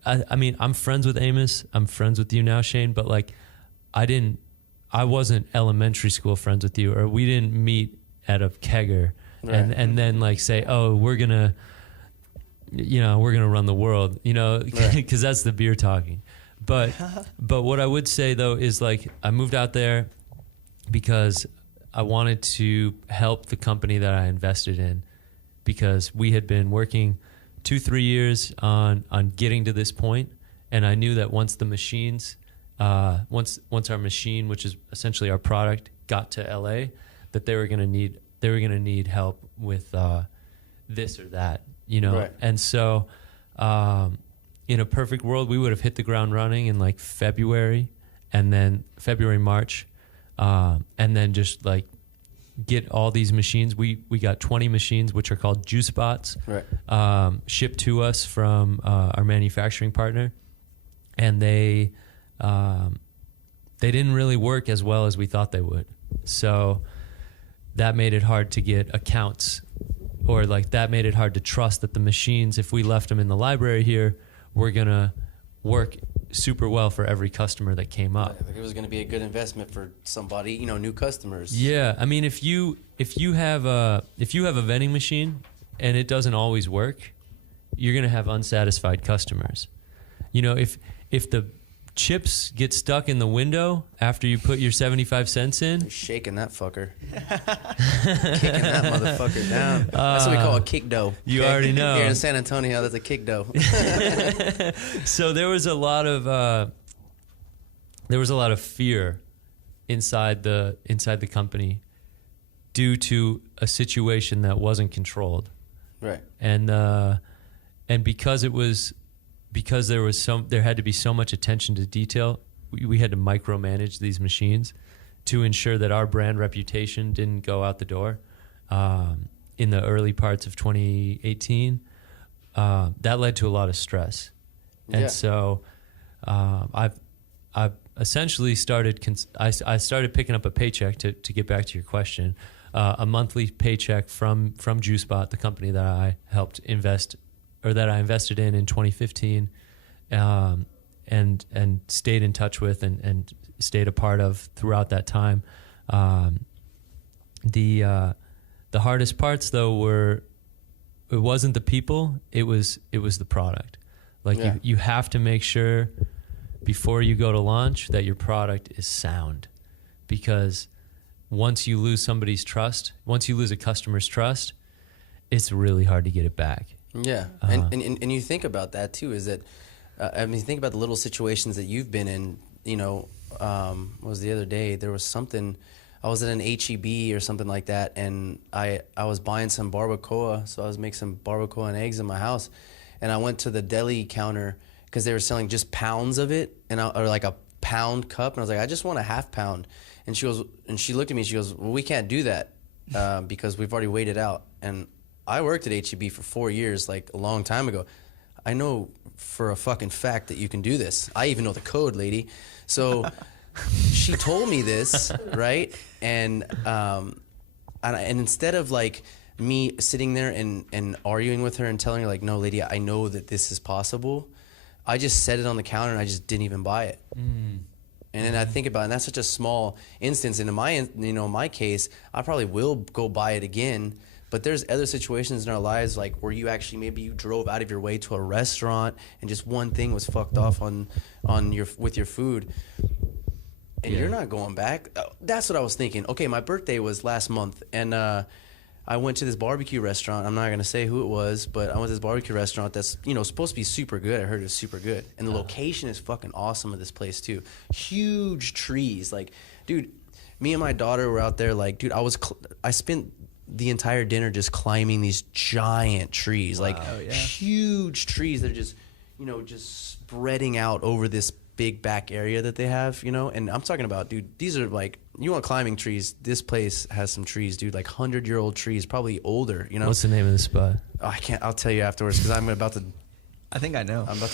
I mean, I'm friends with Amos. I'm friends with you now, Shane, but like I wasn't elementary school friends with you, or we didn't meet at a kegger and then like say, oh, we're going to run the world, because that's the beer talking. But what I would say though is like I moved out there because I wanted to help the company that I invested in, because we had been working 2-3 years on getting to this point, and I knew that once the machines, once our machine, which is essentially our product, got to LA, that they were going to need help with this or that. Right. And so, in a perfect world, we would have hit the ground running in like February, March, and then just like get all these machines. We got 20 machines, which are called juice bots, right. Shipped to us from our manufacturing partner, and they didn't really work as well as we thought they would. So that made it hard to get accounts. Or like that made it hard to trust that the machines, if we left them in the library here, were going to work super well for every customer that came up. Like it was going to be a good investment for somebody, new customers. Yeah, I mean, if you have a vending machine and it doesn't always work, you're going to have unsatisfied customers. If the chips get stuck in the window after you put your 75 cents in. You're shaking that fucker. Kicking that motherfucker down. That's what we call a kick dough. You already know. Here in San Antonio, that's a kick dough. So there was a lot of fear inside the company due to a situation that wasn't controlled. Right. And because there had to be so much attention to detail, we had to micromanage these machines to ensure that our brand reputation didn't go out the door. In the early parts of 2018, that led to a lot of stress. And so I've essentially started I started picking up a paycheck to get back to your question, a monthly paycheck from JuiceBot, the company that I helped invest, or that I invested in 2015, and stayed in touch with and stayed a part of throughout that time. The hardest parts though were, it wasn't the people, it was the product. Like you have to make sure before you go to launch that your product is sound, because once you lose somebody's trust, once you lose a customer's trust, it's really hard to get it back. Yeah, and you think about that too, is that, think about the little situations that you've been in, what was the other day, there was something, I was at an H-E-B or something like that, and I was buying some barbacoa, so I was making some barbacoa and eggs in my house, and I went to the deli counter because they were selling just pounds of it, or like a pound cup, and I was like, I just want a half pound, and she looked at me, she goes, well, we can't do that because we've already weighed it out. And I worked at H-E-B for 4 years, like a long time ago. I know for a fucking fact that you can do this. I even know the code, lady. So she told me this, right? And instead of like me sitting there and arguing with her and telling her like, no, lady, I know that this is possible, I just set it on the counter and I just didn't even buy it. Mm. And then I think about it, and that's such a small instance. And in my case, I probably will go buy it again. But there's other situations in our lives, like where maybe you drove out of your way to a restaurant and just one thing was fucked off with your food, and you're not going back. That's what I was thinking. Okay, my birthday was last month, and I went to this barbecue restaurant. I'm not gonna say who it was, but I went to this barbecue restaurant that's supposed to be super good. I heard it was super good, and the location is fucking awesome of this place too. Huge trees, like, dude. me and my daughter were out there like, dude, I spent the entire dinner just climbing these giant trees, like huge trees that are just, you know, just spreading out over this big back area that they have, you know. And I'm talking about, dude, these are like, you want climbing trees, this place has some trees, dude, like 100-year-old trees, probably older, you know. What's the name of the spot? Oh, I'll tell you afterwards, because I'm about to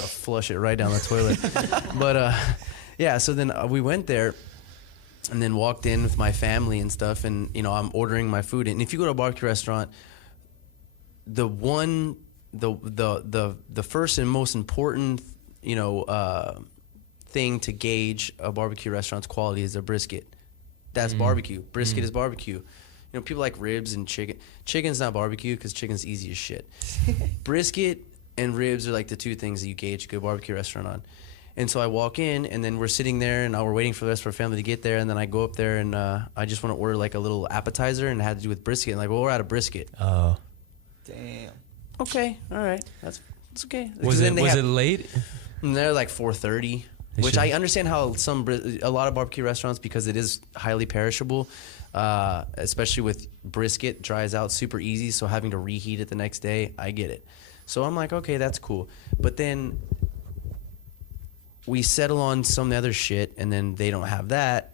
flush it right down the toilet. But yeah, so then we went there and then walked in with my family and stuff, and you know, I'm ordering my food. And if you go to a barbecue restaurant, the first and most important, you know, thing to gauge a barbecue restaurant's quality is their brisket. That's barbecue. Brisket is barbecue. You know, people like ribs and chicken. Chicken's not barbecue because chicken's easy as shit. Brisket and ribs are like the two things that you gauge a good barbecue restaurant on. And so I walk in, and then we're sitting there, and we're waiting for the rest of our family to get there. And then I go up there, and I just want to order like a little appetizer, and it had to do with brisket. And like, well, we're out of brisket. Oh, Damn. Okay, all right, that's okay. was it late? And they're like 4:30, which I understand how a lot of barbecue restaurants, because it is highly perishable, especially with brisket, dries out super easy. So having to reheat it the next day, I get it. So I'm like, okay, that's cool. But then we settle on some other shit, and then they don't have that.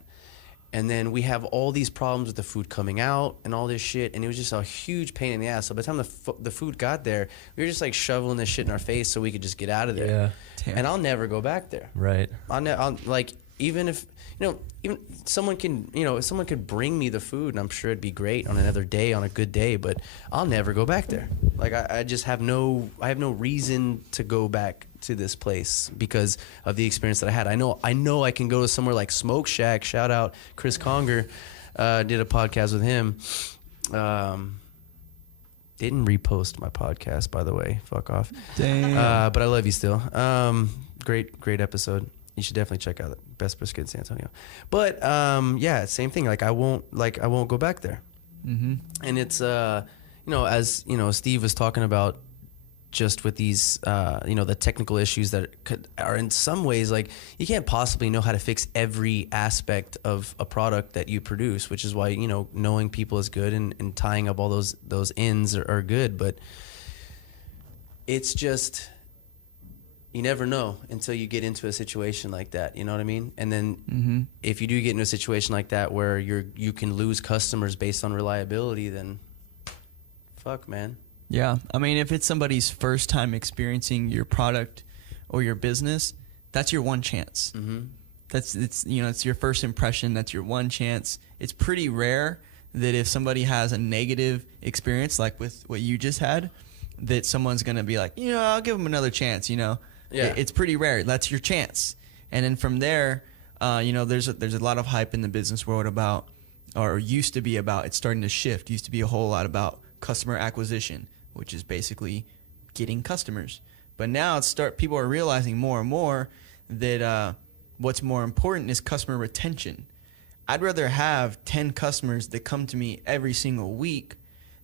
And then we have all these problems with the food coming out and all this shit. And it was just a huge pain in the ass. So by the time the food got there, we were just like shoveling this shit in our face so we could just get out of there. Yeah. Damn. And I'll never go back there. Right. I'll like, even if, you know, even someone can, you know, if someone could bring me the food, and I'm sure it'd be great on another day, on a good day, but I'll never go back there. Like I just have no reason to go back to this place because of the experience that I had. I know I can go to somewhere like Smoke Shack. Shout out Chris Conger, did a podcast with him. Didn't repost my podcast, by the way. Fuck off. Damn. But I love you still. Great episode. You should definitely check out the best brisket in San Antonio. But yeah, same thing. Like I won't go back there. Mm-hmm. And it's you know, as you know, Steve was talking about, just with these you know, the technical issues that are in some ways, like, you can't possibly know how to fix every aspect of a product that you produce, which is why, you know, knowing people is good, and tying up all those ends are good. But it's just, you never know until you get into a situation like that, you know what I mean? And then if you do get into a situation like that where you can lose customers based on reliability, then fuck, man. Yeah, I mean, if it's somebody's first time experiencing your product or your business, that's your one chance. Mm-hmm. It's you know, it's your first impression. That's your one chance. It's pretty rare that if somebody has a negative experience, like with what you just had, that someone's gonna be like, you know, I'll give them another chance. You know, yeah, it's pretty rare. That's your chance. And then from there, you know, there's a lot of hype in the business world about, or used to be about. It's starting to shift. Used to be a whole lot about customer acquisition, which is basically getting customers. But now people are realizing more and more that what's more important is customer retention. I'd rather have 10 customers that come to me every single week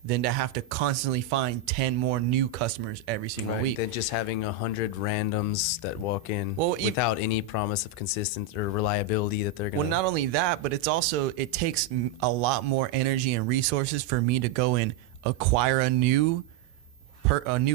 than to have to constantly find 10 more new customers every single week. Than just having 100 randoms that walk in without any promise of consistency or reliability that they're going to... Well, not only that, but it takes a lot more energy and resources for me to go and acquire a new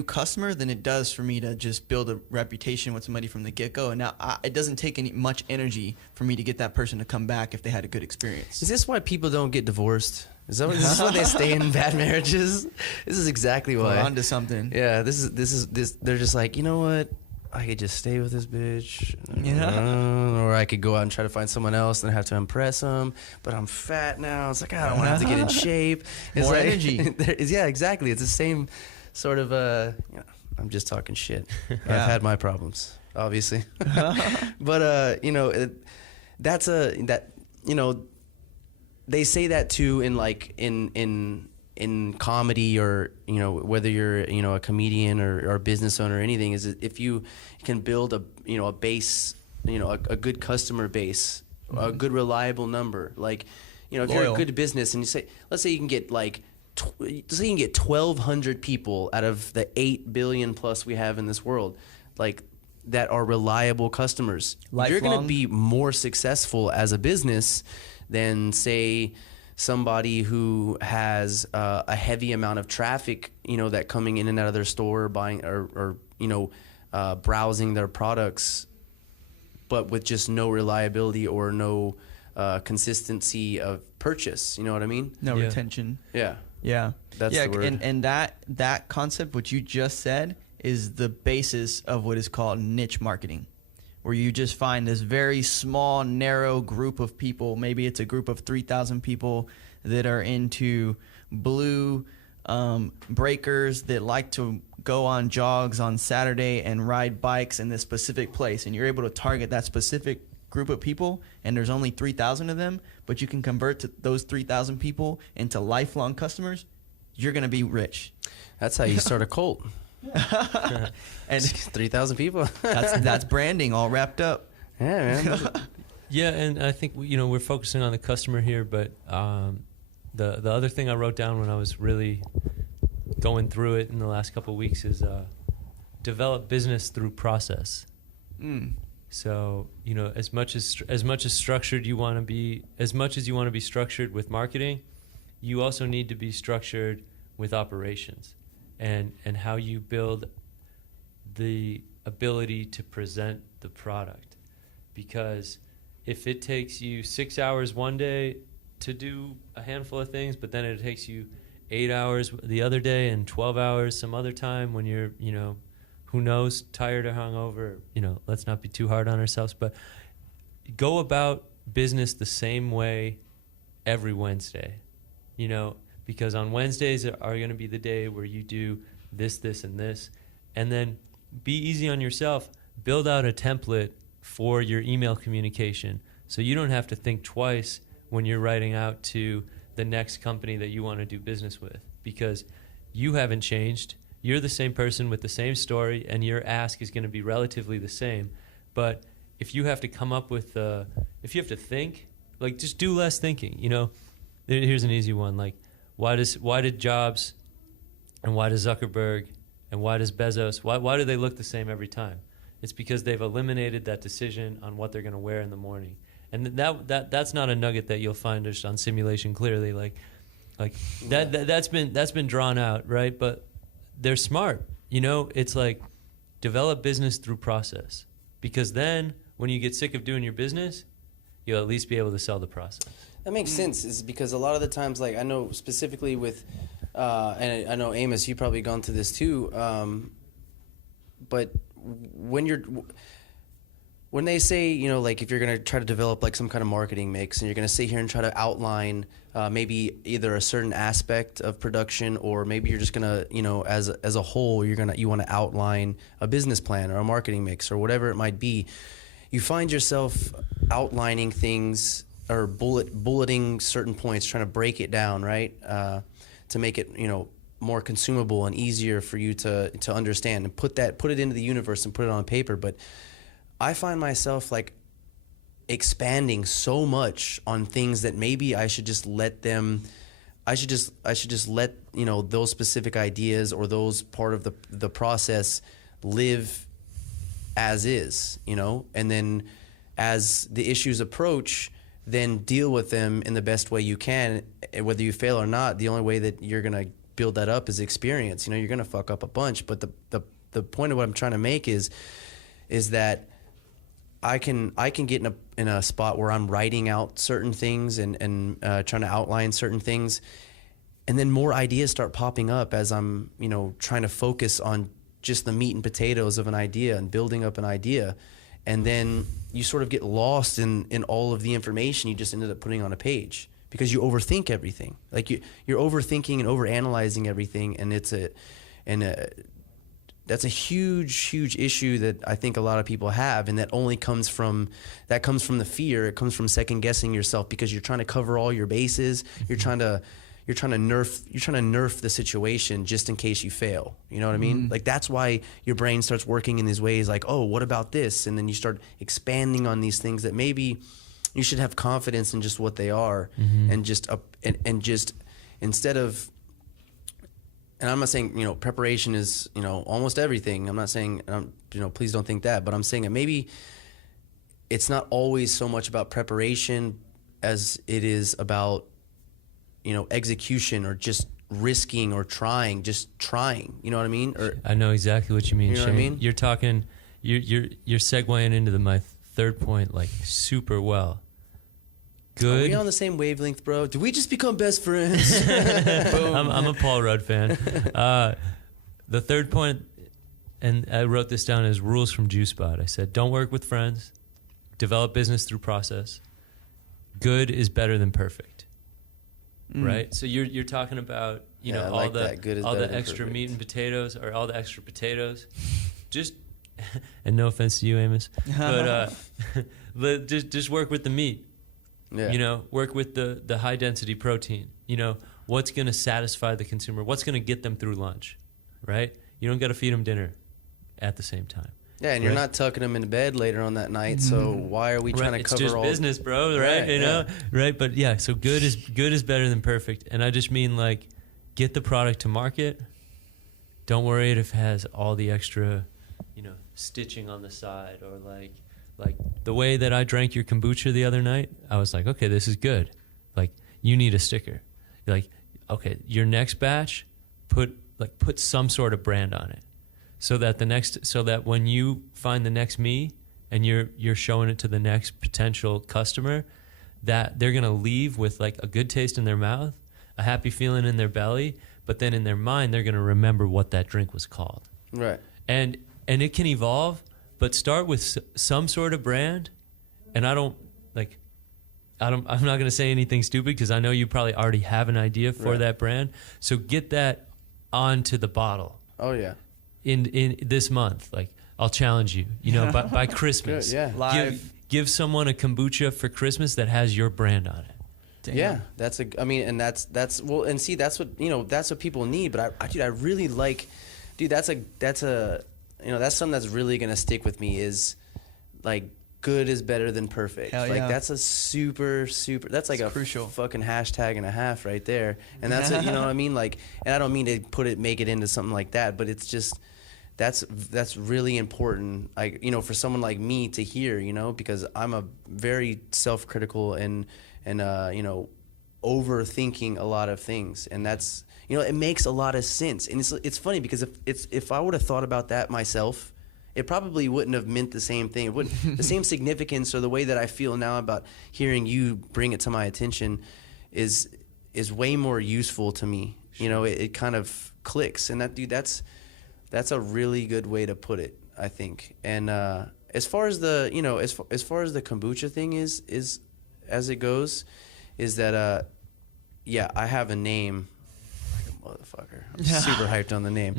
customer than it does for me to just build a reputation with somebody from the get-go. And now it doesn't take much energy for me to get that person to come back if they had a good experience. Is this why people don't get divorced? Is this why they stay in bad marriages? This is exactly why. We're on to something. Yeah, this is they're just like, you know what? I could just stay with this bitch. Yeah. Or I could go out and try to find someone else and have to impress them. But I'm fat now. It's like, I don't want to have to get in shape. It's more like, energy. Yeah, exactly. It's the same sort of, you know, I'm just talking shit. Yeah. I've had my problems, obviously. But, you know, you know, they say that too in like in comedy, or, you know, whether you're, you know, a comedian or a business owner or anything, is that if you can build a base, you know, a good customer base, a good reliable number, like, you know, if Loyal. you're a good business and let's say you can get like, say you can get 1,200 people out of the 8 billion plus we have in this world, like that are reliable customers. Lifelong. You're going to be more successful as a business than, say, somebody who has a heavy amount of traffic, that coming in and out of their store, buying or browsing their products, but with just no reliability or no consistency of purchase. You know what I mean? No Yeah. retention. Yeah. Yeah. That's the word. And that concept, what you just said, is the basis of what is called niche marketing, where you just find this very small, narrow group of people. Maybe it's a group of 3,000 people that are into blue breakers that like to go on jogs on Saturday and ride bikes in this specific place. And you're able to target that specific group of people, and there's only 3,000 of them, but you can convert to those 3,000 people into lifelong customers. You're going to be rich. That's how you start a cult. And 3,000 people. that's branding all wrapped up. Yeah, man. Yeah, and I think we're focusing on the customer here, but the other thing I wrote down when I was really going through it in the last couple of weeks is develop business through process. So as much as structured you want to be, as much as you want to be structured with marketing, you also need to be structured with operations and how you build the ability to present the product. Because if it takes you 6 hours one day to do a handful of things, but then it takes you 8 hours the other day and 12 hours some other time when you're, who knows, tired or hungover, let's not be too hard on ourselves, but go about business the same way every Wednesday, because on Wednesdays are going to be the day where you do this, this, and this, and then be easy on yourself. Build out a template for your email communication so you don't have to think twice when you're writing out to the next company that you want to do business with, because you haven't changed. You're the same person with the same story, and your ask is going to be relatively the same. But if you have to come up with, if you have to think, just do less thinking. Here's an easy one. Why did Jobs, and why does Zuckerberg, and why does Bezos? Why do they look the same every time? It's because they've eliminated that decision on what they're going to wear in the morning. And that's not a nugget that you'll find just on Simulation clearly. That's been drawn out, right? But they're smart. It's develop business through process, because then when you get sick of doing your business, you'll at least be able to sell the process. That makes sense. Is because a lot of the times, I know specifically with, and I know Amos, you've probably gone through this too. But when they say, if you're going to try to develop some kind of marketing mix, and you're going to sit here and try to outline maybe either a certain aspect of production, or maybe you're just going to, as a whole, you want to outline a business plan or a marketing mix or whatever it might be, you find yourself outlining things or bulleting certain points, trying to break it down, right? To make it, more consumable and easier for you to understand, and put it into the universe and put it on paper. But I find myself expanding so much on things that maybe I should just let them. I should just let those specific ideas or those part of the process live as is, and then as the issues approach, then deal with them in the best way you can. Whether you fail or not, the only way that you're gonna build that up is experience. You're gonna fuck up a bunch, but the point of what I'm trying to make is that I can get in a spot where I'm writing out certain things and trying to outline certain things, and then more ideas start popping up as I'm trying to focus on just the meat and potatoes of an idea and building up an idea, and then you sort of get lost in all of the information you just ended up putting on a page because you overthink everything. You're overthinking and overanalyzing everything, and that's a huge issue that I think a lot of people have, and that only comes from the fear. It comes from second guessing yourself because you're trying to cover all your bases. You're trying to nerf the situation just in case you fail. You know what I mean? That's why your brain starts working in these ways. Oh, what about this? And then you start expanding on these things that maybe you should have confidence in just what they are, and just instead of and I'm not saying, preparation is, almost everything. I'm not saying, please don't think that, but I'm saying that maybe it's not always so much about preparation as it is about, execution or just risking or just trying. You know what I mean? Or I know exactly what you mean, You know Shane. what I mean? You're talking, you're segueing into my third point like super well. Are Good. we on the same wavelength, bro? Did we just become best friends? I'm a Paul Rudd fan. The third point, and I wrote this down as rules from Juice Spot. I said, don't work with friends. Develop business through process. Good is better than perfect. Right? So you're talking about, Yeah, I all like the that. Good is all better the than extra perfect. meat and potatoes, or all the extra potatoes. Just and no offense to you, Amos, but just work with the meat. Yeah. Work with the high density protein. What's going to satisfy the consumer? What's going to get them through lunch, right? You don't got to feed them dinner at the same time. Yeah, and you're Right. not tucking them into bed later on that night. So why are we trying to It's cover just all? business, bro, right? Right? But yeah, so good is better than perfect. And I just mean like get the product to market. Don't worry if it has all the extra, stitching on the side, or like the way that I drank your kombucha the other night, I was like, okay, this is good. Like, you need a sticker. Like, okay, your next batch, put some sort of brand on it, so that when you find the next me and you're showing it to the next potential customer, that they're gonna leave with like a good taste in their mouth, a happy feeling in their belly, but then in their mind they're gonna remember what that drink was called. Right. And it can evolve, but start with some sort of brand. And I'm not going to say anything stupid, because I know you probably already have an idea for Right. that brand. So get that onto the bottle Oh yeah. in this month. Like, I'll challenge you, by Christmas. Good, yeah. Live. Give someone a kombucha for Christmas that has your brand on it. Damn. Yeah, that's well, and see, that's what people need. But I really like, that's something that's really gonna stick with me, is like, good is better than perfect. Hell like yeah. that's a super, that's like It's a crucial. fucking hashtag and a half right there. And that's you know what I mean? Like, and I don't mean to make it into something like that, but it's just, that's really important. Like, for someone like me to hear, because I'm a very self-critical and overthinking a lot of things, and that's, it makes a lot of sense. And it's funny, because if I would have thought about that myself, it probably wouldn't have meant the same thing. It wouldn't the same significance, or the way that I feel now about hearing you bring it to my attention is way more useful to me. It kind of clicks, and that's a really good way to put it, I think. And as far as the as far as the kombucha thing is as it goes, is that I have a name. Motherfucker, I'm super hyped on the name.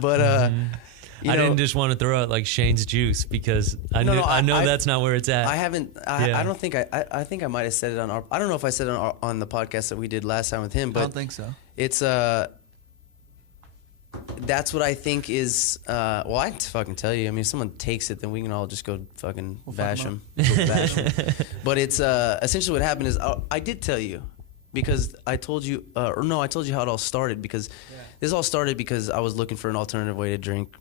But I didn't just want to throw out like Shane's Juice, because I know that's not where it's at. I haven't. I don't think I think I might have said it on our. I don't know if I said it on the podcast that we did last time with him. But I don't think so. It's that's what I think is. Well, I can fucking tell you. I mean, if someone takes it, then we can all just go fucking bash them. But it's essentially what happened is I did tell you. Because I told you, I told you how it all started. Because this all started because I was looking for an alternative way to drink,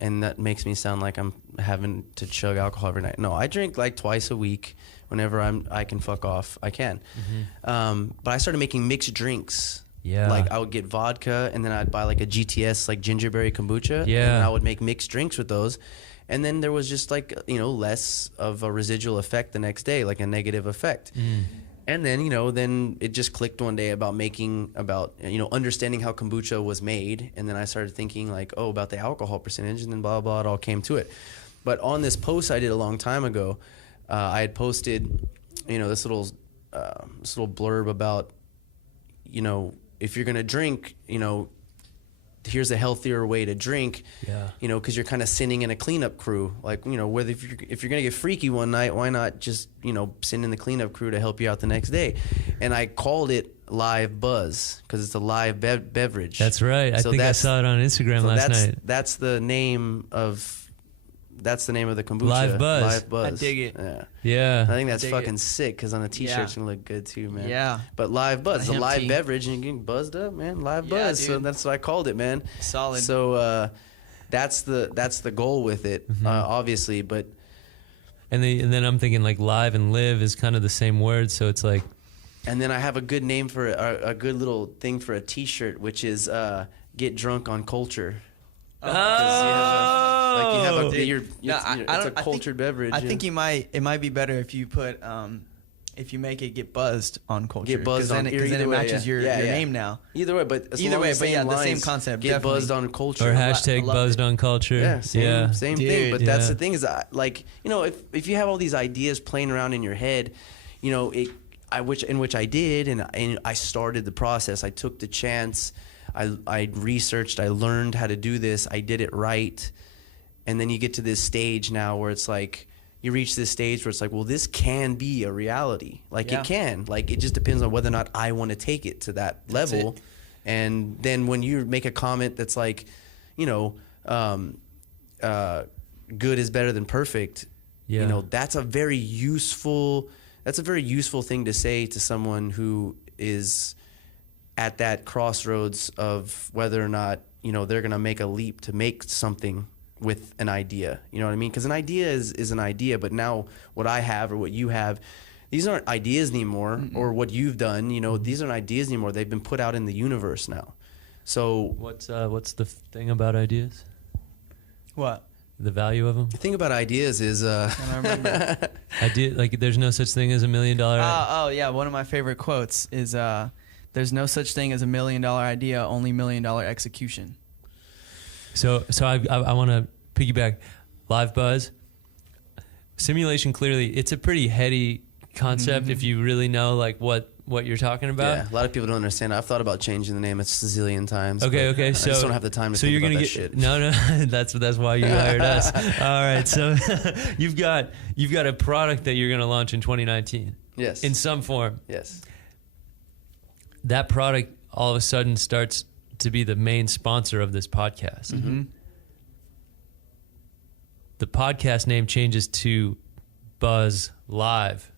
and that makes me sound like I'm having to chug alcohol every night. No, I drink like twice a week. Whenever I can fuck off, I can. But I started making mixed drinks. Yeah. Like, I would get vodka, and then I'd buy like a GTS, like gingerberry kombucha. Yeah. And then I would make mixed drinks with those. And then there was just like, less of a residual effect the next day, like a negative effect. And then, then it just clicked one day about understanding how kombucha was made. And then I started thinking like, about the alcohol percentage, and then blah, blah, it all came to it. But on this post I did a long time ago, I had posted, this little blurb about, if you're going to drink, here's a healthier way to drink. Yeah. Because you're kind of sending in a cleanup crew. Like, whether if you're gonna get freaky one night, why not just send in the cleanup crew to help you out the next day? And I called it Live Buzz, because it's a live beverage. That's right. I think I saw it on Instagram last night. That's the name of That's the name of the kombucha. Live Buzz. Live Buzz. I dig it. Yeah. Yeah. I think that's dig fucking it. sick because on a t-shirt Yeah. it's gonna look good too, man. Yeah. But Live Buzz, On a a hemp live tea. beverage, and you're getting buzzed up, man. Live Yeah, Buzz. So dude. that's what I called it, man. Solid. So that's the goal with it, obviously. But And then I'm thinking like live and live is kind of the same word, so it's like and then I have a good name for a good little thing for a t-shirt, which is get drunk on culture. oh, You have a, Dude, you're, no, it's, I it's don't- a cultured beverage. I think it might be better if you put if you make it get buzzed on culture. Get buzzed on- because then either it way, matches yeah. your Yeah, yeah. name now. Either way, but as Either long way, as but yeah, the same lines, concept, Get definitely. buzzed on culture. or I hashtag love buzzed it. on culture. Yeah, same thing. Dude. But that's Yeah. the thing is, like, you know, if you have all these ideas playing around in your head, you know, which I did, and I started the process. I took the chance. I researched. I learned how to do this. I did it right, and then you get to this stage now where it's like you reach this stage where it's like, well, this can be a reality. Like Yeah. it can. Like it just depends on whether or not I want to take it to that level. it. And then when you make a comment that's like, you know, good is better than perfect. Yeah. You know, that's a very useful thing to say to someone who is at that crossroads of whether or not, you know, they're going to make a leap to make something with an idea. You know what I mean? Because an idea is an idea, but now what I have or what you have, these aren't ideas anymore, or what you've done, you know, these aren't ideas anymore. They've been put out in the universe now. So What's the thing about ideas? What? The value of them? the thing about ideas is, I don't remember. Idea, like there's no such thing as $1 million. Oh yeah, one of my favorite quotes is there's no such thing as $1 million idea, only $1 million execution. So I want to piggyback. Live Buzz. Simulation, clearly, it's a pretty heady concept if you really know like what you're talking about. yeah, a lot of people don't understand. I've thought about changing the name a zillion times. Okay, but I so just don't have the time to so think you're about gonna that get shit. no, that's why you hired us. All right, so you've got a product that you're gonna launch in 2019 Yes. in some form. Yes. That product all of a sudden starts to be the main sponsor of this podcast. Mm-hmm. The podcast name changes to Buzz Live.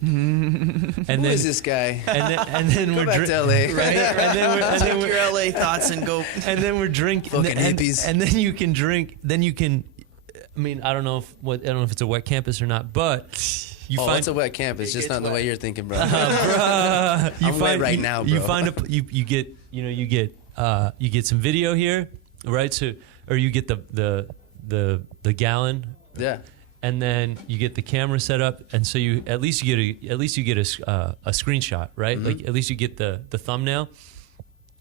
And Who then is this guy? and then Go we're back to LA. right, Take your LA thoughts and go. and then we're drinking, Fucking hippies. and then you can drink. Then you can. I mean, I don't know if it's a wet campus or not, but you Oh, find it's a wet campus, just gets not the wet. way you're thinking, bro. bruh, you I'm wet right now, You bro. find you get some video here, right? So or you get the gallon, Yeah. and then you get the camera set up, and so you at least you get a screenshot, right? Mm-hmm. Like at least you get the thumbnail,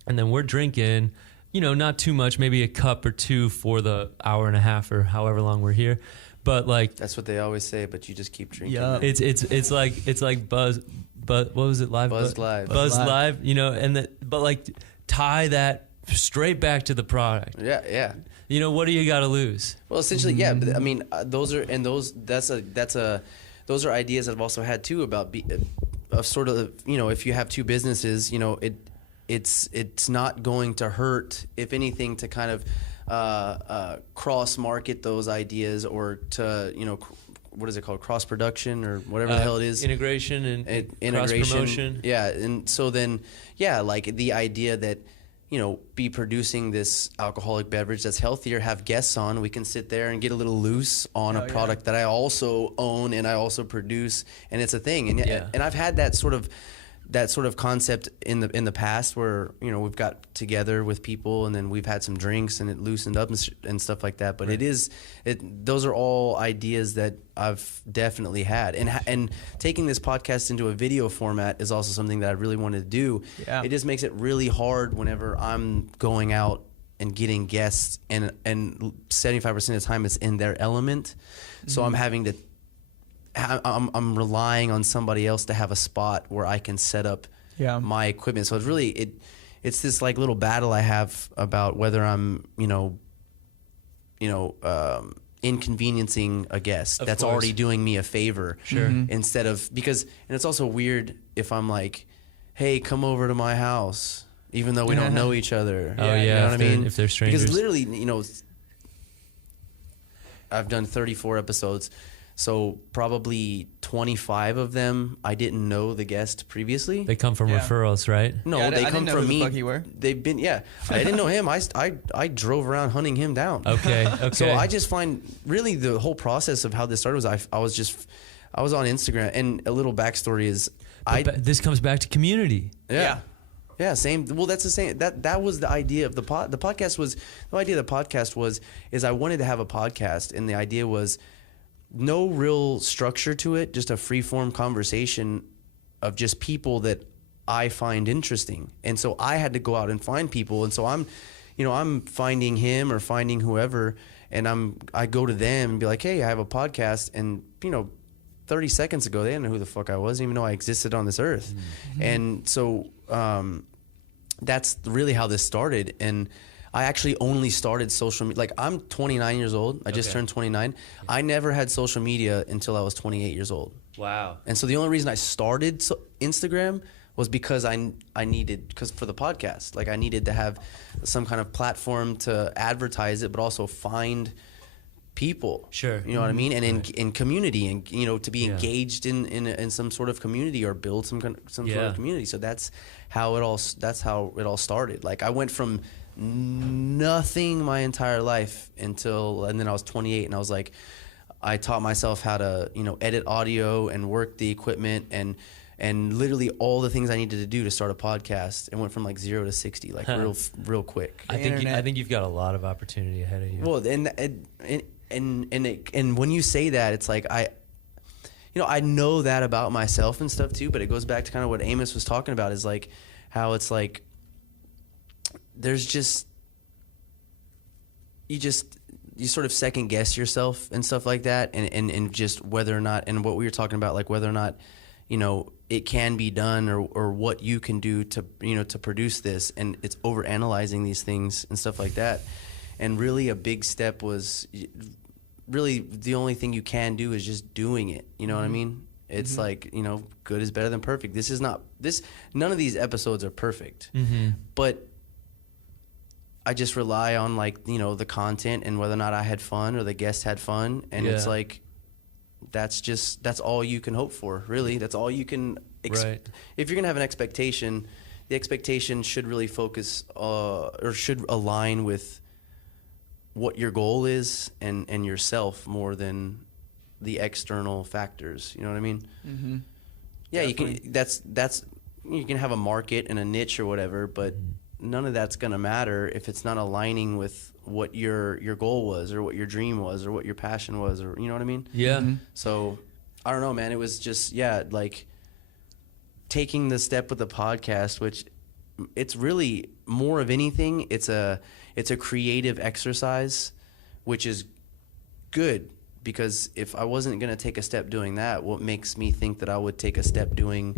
and then we're drinking, you know, not too much, maybe a cup or two for the hour and a half or however long we're here, but like That's what they always say, but you just keep drinking. Yeah. man. it's like Buzz, what was it, live? Buzz Live. Buzz Live. Live, you know, but like tie that straight back to the product. Yeah, yeah. You know, what do you got to lose? Well, essentially, yeah. But I mean, those are those are ideas I've also had too about of sort of, you know, if you have two businesses, you know, it's not going to hurt, if anything, to kind of cross market those ideas, or to, you know, what is it called, cross production or whatever the hell it is, Integration and cross integration. promotion. Yeah, and so then, yeah, like the idea that, you know, be producing this alcoholic beverage that's healthier, have guests on, we can sit there and get a little loose on Oh, a yeah. product that I also own and I also produce, and it's a thing. And Yeah. and I've had that sort of concept in the past, where, you know, we've got together with people and then we've had some drinks and it loosened up and stuff like that. But those are all ideas that I've definitely had, and taking this podcast into a video format is also something that I really wanted to do. Yeah. It just makes it really hard whenever I'm going out and getting guests, and 75% of the time it's in their element. So I'm having to I'm relying on somebody else to have a spot where I can set up my equipment. So it's really it's this like little battle I have about whether I'm inconveniencing a guest Of that's course. already doing me a favor. Sure. Instead of, because, and it's also weird if I'm like, hey, come over to my house, even though we don't know each other. Oh, You yeah, know what I mean? if they're strangers. Because literally, you know, I've done 34 episodes. So probably 25 of them I didn't know the guest previously. They come from Yeah. referrals, right? No, Yeah, they I come didn't know from who the me. fuck you were. They've been, I didn't know him. I drove around hunting him down. Okay. So I just find really the whole process of how this started was I was on Instagram, and a little backstory is this comes back to community. Yeah, same. Well, that's the same. That was the idea of the podcast was the idea of the podcast is I wanted to have a podcast, and the idea was no real structure to it, just a free form conversation of just people that I find interesting. And so I had to go out and find people. And so I'm finding him or finding whoever, and I go to them and be like, hey, I have a podcast. And, 30 seconds ago, they didn't know who the fuck I was, didn't even know I existed on this earth. Mm-hmm. And so, that's really how this started. And I actually only started social media. Like, I'm 29 years old. I just turned 29. I never had social media until I was 28 years old. Wow. And so the only reason I started Instagram was because because for the podcast, like I needed to have some kind of platform to advertise it, but also find people. Sure. You know what I mean? And in community, and to be engaged in some sort of community or build some sort of community. So that's how it all started. Like, I went from nothing my entire life and then I was 28, and I was like, I taught myself how to edit audio and work the equipment and literally all the things I needed to do to start a podcast. It went from like 0 to 60 like real quick. I think you've got a lot of opportunity ahead of you. Well, and when you say that, it's like I know that about myself and stuff too, but it goes back to kind of what Amos was talking about, is like how it's like there's just you sort of second guess yourself and stuff like that, and just whether or not, and what we were talking about, like whether or not it can be done, or what you can do to to produce this, and it's over analyzing these things and stuff like that. And really a big step was really the only thing you can do is just doing it. You know what I mean? It's like, good is better than perfect. None of these episodes are perfect, but I just rely on the content and whether or not I had fun or the guests had fun. And it's like, that's all you can hope for, really. That's all you can, right. If you're going to have an expectation, the expectation should really focus, or should align with what your goal is and yourself more than the external factors. You know what I mean? Mm-hmm. Yeah, definitely. You can have a market and a niche or whatever, but none of that's gonna matter if it's not aligning with what your goal was, or what your dream was, or what your passion was, or you know what I mean? Yeah. Mm-hmm. So I don't know, man. It was just like taking the step with the podcast, which it's really more of anything. It's a creative exercise, which is good, because if I wasn't going to take a step doing that, what makes me think that I would take a step doing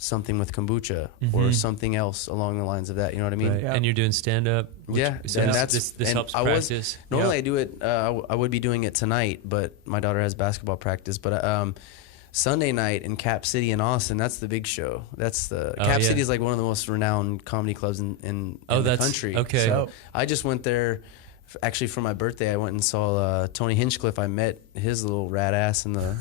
something with kombucha or something else along the lines of that? You know what I mean? Right. Yeah. And you're doing stand-up? Yeah. So and this helps practice? Normally I do it, I would be doing it tonight, but my daughter has basketball practice. But Sunday night in Cap City in Austin, that's the big show. That's Cap City is like one of the most renowned comedy clubs in the country. Okay. So I just went there. Actually, for my birthday, I went and saw Tony Hinchcliffe. I met his little rat ass in the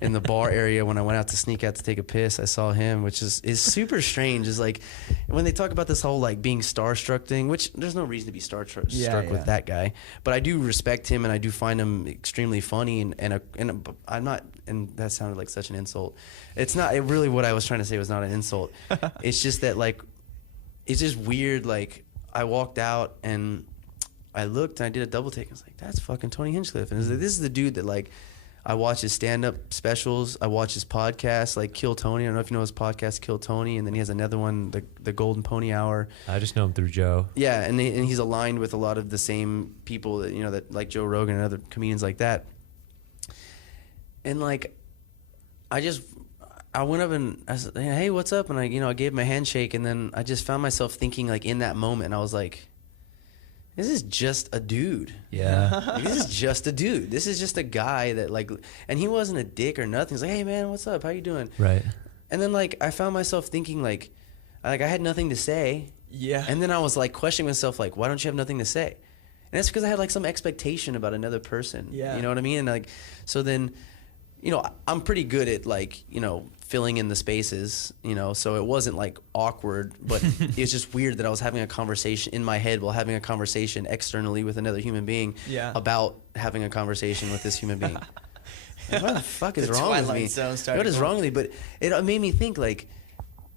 in the bar area when I went out to sneak out to take a piss. I saw him, which is super strange. Is like when they talk about this whole like being starstruck thing, which there's no reason to be starstruck with that guy. But I do respect him, and I do find him extremely funny. And I'm not. And that sounded like such an insult. It's not. Really, what I was trying to say was not an insult. It's just that like, it's just weird. Like, I walked out and I looked and I did a double take. I was like, that's fucking Tony Hinchcliffe. And this is the dude that like, I watch his stand-up specials. I watch his podcast, like Kill Tony. I don't know if you know his podcast, Kill Tony. And then he has another one, the Golden Pony Hour. I just know him through Joe. Yeah, and he's aligned with a lot of the same people that, that like Joe Rogan and other comedians like that. And like, I went up and I said, hey, what's up? And I gave him a handshake, and then I just found myself thinking like in that moment, and I was like, this is just a dude. Yeah. Like, this is just a dude. This is just a guy that like, and he wasn't a dick or nothing. He's like, hey man, what's up? How you doing? Right. And then like, I found myself thinking like I had nothing to say. Yeah. And then I was like questioning myself, like, why don't you have nothing to say? And that's because I had like some expectation about another person. Yeah. You know what I mean? And like, so then, you know, I'm pretty good at like, you know, filling in the spaces, you know, so it wasn't like awkward, but it's just weird that I was having a conversation in my head while having a conversation externally with another human being about having a conversation with this human being. Like, what the fuck is wrong with me? What is wrong with me? But it made me think like,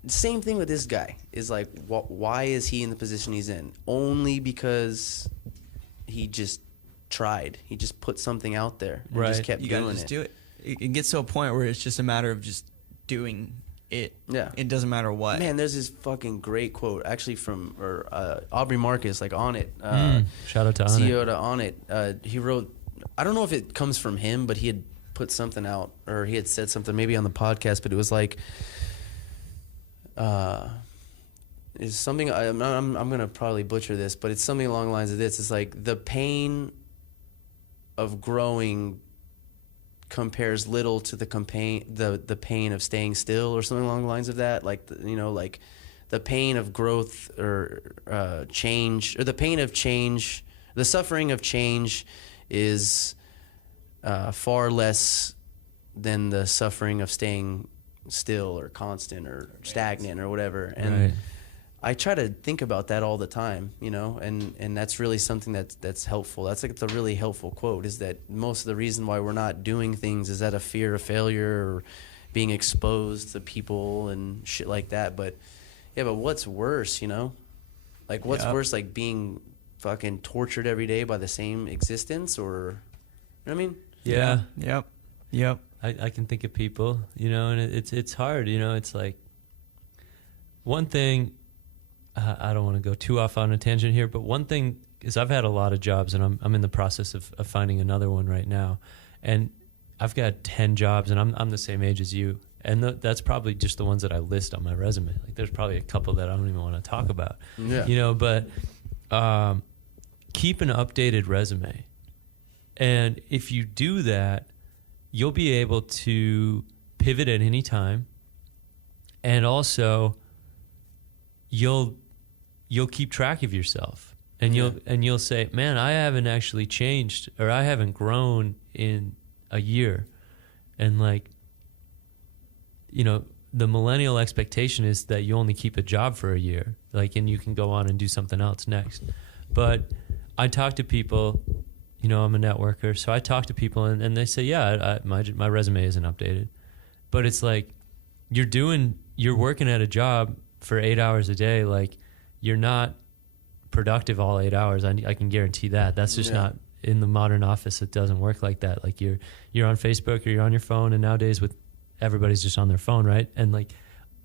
same thing with this guy is like, why is he in the position he's in? Only because he just tried. He just put something out there and just kept doing it. You gotta just do it. It gets to a point where it's just a matter of just doing it. Yeah. It doesn't matter what. Man, there's this fucking great quote actually from Aubrey Marcus, like On It. Shout out to On It. CEO to On It. He wrote, I don't know if it comes from him, but he had put something out, or he had said something maybe on the podcast, but it was like, is something, I'm going to probably butcher this, but it's something along the lines of this. It's like the pain of growing compares little to the pain of staying still, or something along the lines of that. Like, you know, like the pain of growth or change, or the pain of change, the suffering of change is far less than the suffering of staying still or constant or stagnant or whatever. And I try to think about that all the time, you know, and that's really something that's helpful. That's like the really helpful quote, is that most of the reason why we're not doing things is out of fear of failure or being exposed to people and shit like that. But yeah, but what's worse, you know? Like what's worse, like being fucking tortured every day by the same existence, or, you know what I mean? Yeah. Yep. I can think of people, you know, and it's hard, you know. It's like one thing, I don't want to go too off on a tangent here, but one thing is I've had a lot of jobs, and I'm in the process of finding another one right now, and I've got 10 jobs, and I'm the same age as you, and that's probably just the ones that I list on my resume. Like there's probably a couple that I don't even want to talk about, you know. But keep an updated resume, and if you do that, you'll be able to pivot at any time, and also you'll keep track of yourself, and you'll say, man, I haven't actually changed, or I haven't grown in a year. And like, you know, the millennial expectation is that you only keep a job for a year, like, and you can go on and do something else next. But I talk to people, you know, I'm a networker, so I talk to people and they say, my resume isn't updated. But it's like, you're working at a job for 8 hours a day. Like, you're not productive all 8 hours. I can guarantee that. That's just not in the modern office. It doesn't work like that. Like you're on Facebook or you're on your phone, and nowadays everybody's just on their phone, right? And like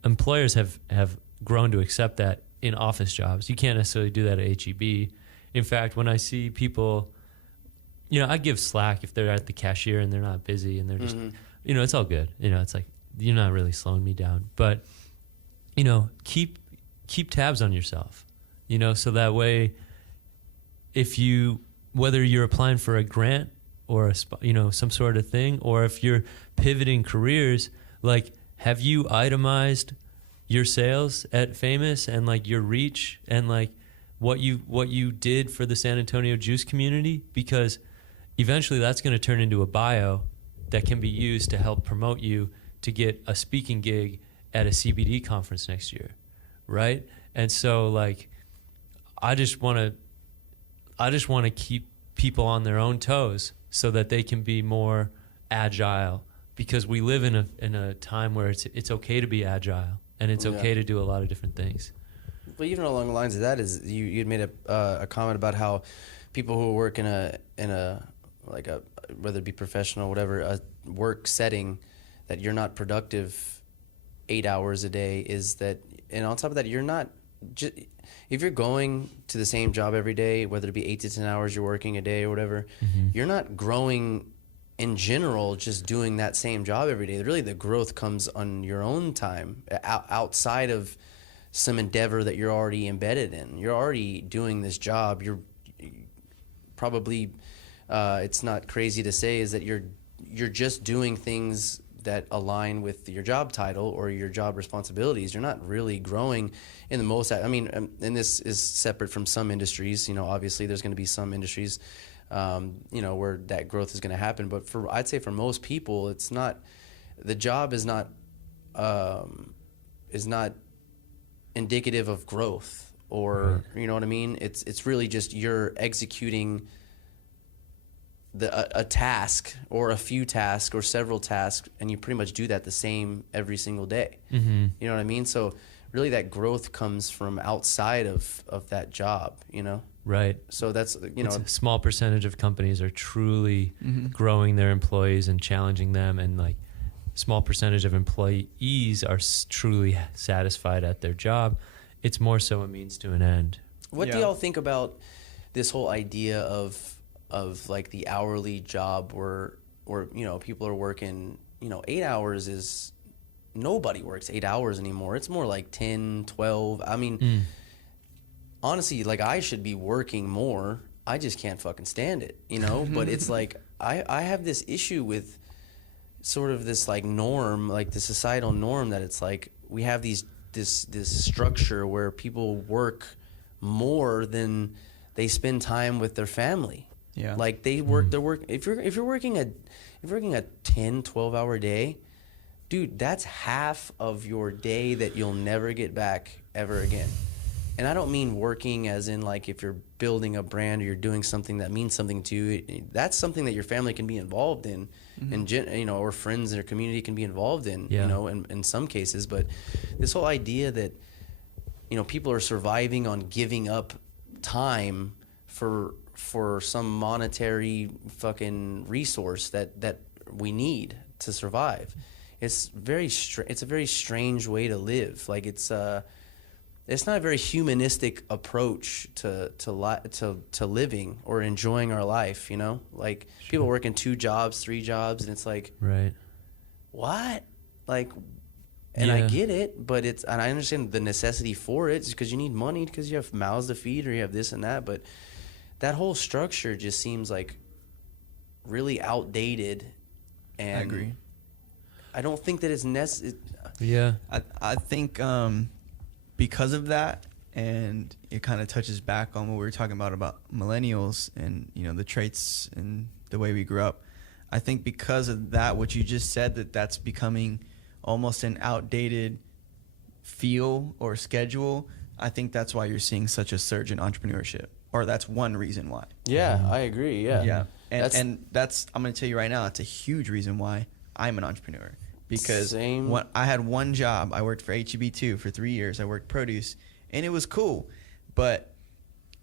employers have grown to accept that in office jobs. You can't necessarily do that at HEB. In fact, when I see people, you know, I give slack if they're at the cashier and they're not busy and they're just, you know, it's all good. You know, it's like, you're not really slowing me down. But, you know, keep tabs on yourself, you know, so that way, whether you're applying for a grant or you know, some sort of thing, or if you're pivoting careers, like, have you itemized your sales at Famous and like your reach and like what you did for the San Antonio juice community? Because eventually that's going to turn into a bio that can be used to help promote you to get a speaking gig at a CBD conference next year, right? And so like, I just want to keep people on their own toes so that they can be more agile, because we live in a time where it's okay to be agile, and it's okay to do a lot of different things. Well, even along the lines of that is you'd made a comment about how people who work in a like a, whether it be professional or whatever, a work setting, that you're not productive 8 hours a day, is that, and on top of that, you're not if you're going to the same job every day, whether it be 8 to 10 hours you're working a day or whatever, you're not growing in general just doing that same job every day. Really, the growth comes on your own time, outside of some endeavor that you're already embedded in. You're already doing this job. You're probably, it's not crazy to say, is that you're just doing things that align with your job title or your job responsibilities, you're not really growing in the most. I mean, and this is separate from some industries. Obviously there's going to be some industries, where that growth is going to happen. But I'd say for most people, it's not. The job is not indicative of growth, or you know what I mean. It's really just you're executing a task or a few tasks or several tasks, and you pretty much do that the same every single day. Mm-hmm. You know what I mean? So really that growth comes from outside of that job, Right. So that's, It's a small percentage of companies are truly growing their employees and challenging them, and like small percentage of employees are truly satisfied at their job. It's more so a means to an end. What do y'all think about this whole idea of like the hourly job where people are working, 8 hours is, nobody works 8 hours anymore. It's more like 10, 12. I mean, honestly, like I should be working more. I just can't fucking stand it, but it's like, I have this issue with sort of this like norm, like the societal norm, that it's like we have this structure where people work more than they spend time with their family. Yeah. Like they work, if you're working a 10, 12-hour day, dude, that's half of your day that you'll never get back ever again. And I don't mean working as in like if you're building a brand or you're doing something that means something to you. That's something that your family can be involved in, and or friends in your community can be involved in, in some cases. But this whole idea that people are surviving on giving up time for some monetary fucking resource that we need to survive. It's a very strange way to live. Like it's not a very humanistic approach to living or enjoying our life. Like people working 2 jobs, 3 jobs, and it's like, right, what? Like, and I get it, but and I understand the necessity for it, because you need money, because you have mouths to feed or you have this and that, but that whole structure just seems like really outdated. And I agree. I don't think that it's necessary. Yeah. I think because of that, and it kind of touches back on what we were talking about millennials and the traits and the way we grew up. I think because of that, what you just said, that's becoming almost an outdated feel or schedule. I think that's why you're seeing such a surge in entrepreneurship, or that's one reason why. Yeah, I agree. Yeah. And that's I'm going to tell you right now, it's a huge reason why I'm an entrepreneur. Because I had one job. I worked for HEB2 for 3 years. I worked produce, and it was cool. But,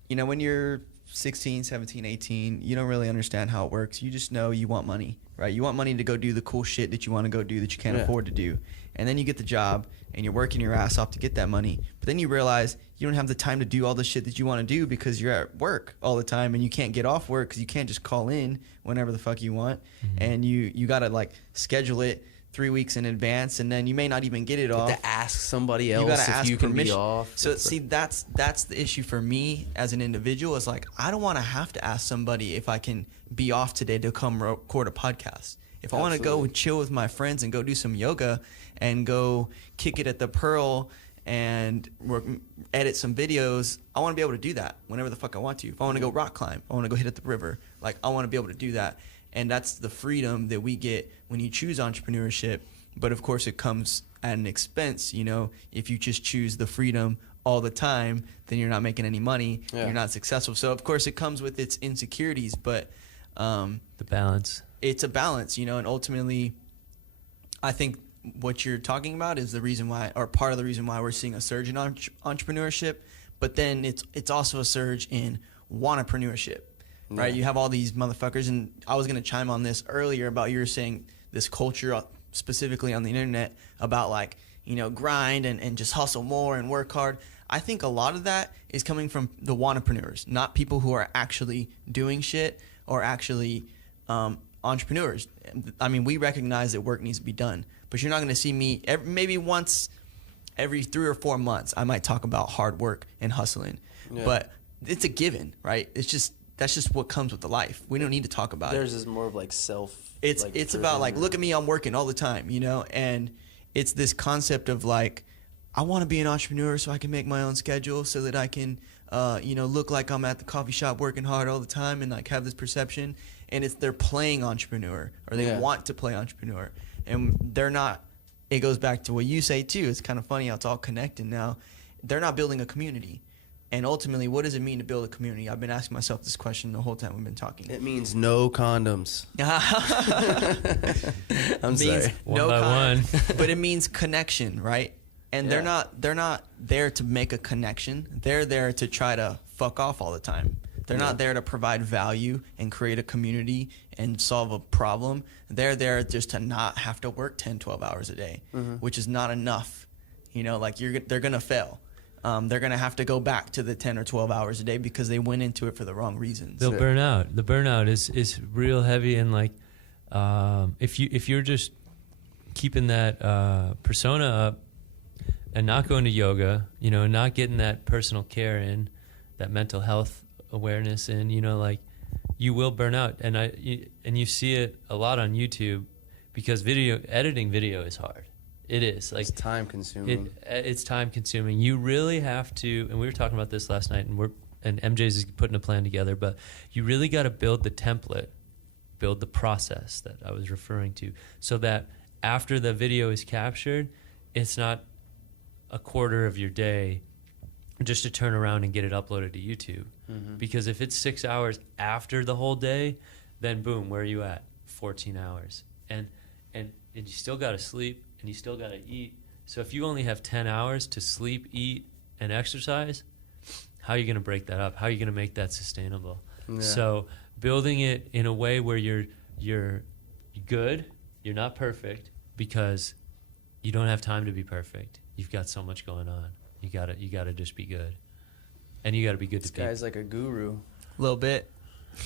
when you're 16, 17, 18, you don't really understand how it works. You just know you want money, right? You want money to go do the cool shit that you want to go do that you can't afford to do. And then you get the job, and you're working your ass off to get that money. But then you realize you don't have the time to do all the shit that you want to do because you're at work all the time, and you can't get off work because you can't just call in whenever the fuck you want. And you got to, like, schedule it 3 weeks in advance, and then you may not even get it off. To ask somebody else if you can be off. So see, that's the issue for me as an individual. Is like, I don't want to have to ask somebody if I can be off today to come record a podcast. If I want to go and chill with my friends and go do some yoga and go kick it at the Pearl and edit some videos, I want to be able to do that whenever the fuck I want to. If I want to go rock climb, I want to go hit at the river, like I want to be able to do that. And that's the freedom that we get when you choose entrepreneurship. But of course, it comes at an expense. If you just choose the freedom all the time, then you're not making any money. Yeah. You're not successful. So of course, it comes with its insecurities. But the balance. It's a balance, and ultimately, I think what you're talking about is the reason why, or part of the reason why we're seeing a surge in entrepreneurship. But then it's also a surge in wannapreneurship. Right, you have all these motherfuckers, and I was going to chime on this earlier about you were saying this culture specifically on the internet about like, grind and just hustle more and work hard. I think a lot of that is coming from the wannapreneurs, not people who are actually doing shit or actually entrepreneurs. I mean, we recognize that work needs to be done, but you're not going to see me maybe once every 3 or 4 months. I might talk about hard work and hustling, but it's a given, right? It's just that's just what comes with the life. We don't need to talk about it. Theirs is more of like self. It's about like, look at me, I'm working all the time, you know? And it's this concept of like, I want to be an entrepreneur so I can make my own schedule so that I can, look like I'm at the coffee shop working hard all the time and like have this perception. And they're playing entrepreneur, or they want to play entrepreneur. And they're not, it goes back to what you say too. It's kind of funny how it's all connected now. They're not building a community. And ultimately, what does it mean to build a community? I've been asking myself this question the whole time we've been talking. It means no condoms. I'm sorry. One by one. But it means connection, right? And they're not there to make a connection. They're there to try to fuck off all the time. They're not there to provide value and create a community and solve a problem. They're there just to not have to work 10, 12 hours a day, which is not enough. You know, like they're going to fail. They're going to have to go back to the 10 or 12 hours a day because they went into it for the wrong reasons. They'll burn out. The burnout is real heavy. And like, if you're just keeping that persona up and not going to yoga, you know, not getting that personal care in, that mental health awareness in, you know, like you will burn out. And you see it a lot on YouTube because editing video is hard. It is like it's time consuming. It's time consuming. You really have to, and we were talking about this last night, and MJ's is putting a plan together, but you really got to build the template, build the process that I was referring to, so that after the video is captured, it's not a quarter of your day just to turn around and get it uploaded to YouTube. Because if it's 6 hours after the whole day, then boom, where are you at? 14 hours. And you still got to sleep and you still got to eat. So if you only have 10 hours to sleep, eat, and exercise, how are you going to break that up? How are you going to make that sustainable? Yeah. So building it in a way where you're good, you're not perfect, because you don't have time to be perfect. You've got so much going on. You gotta just be good, and you gotta be good to people. This guy's like a guru. A little bit.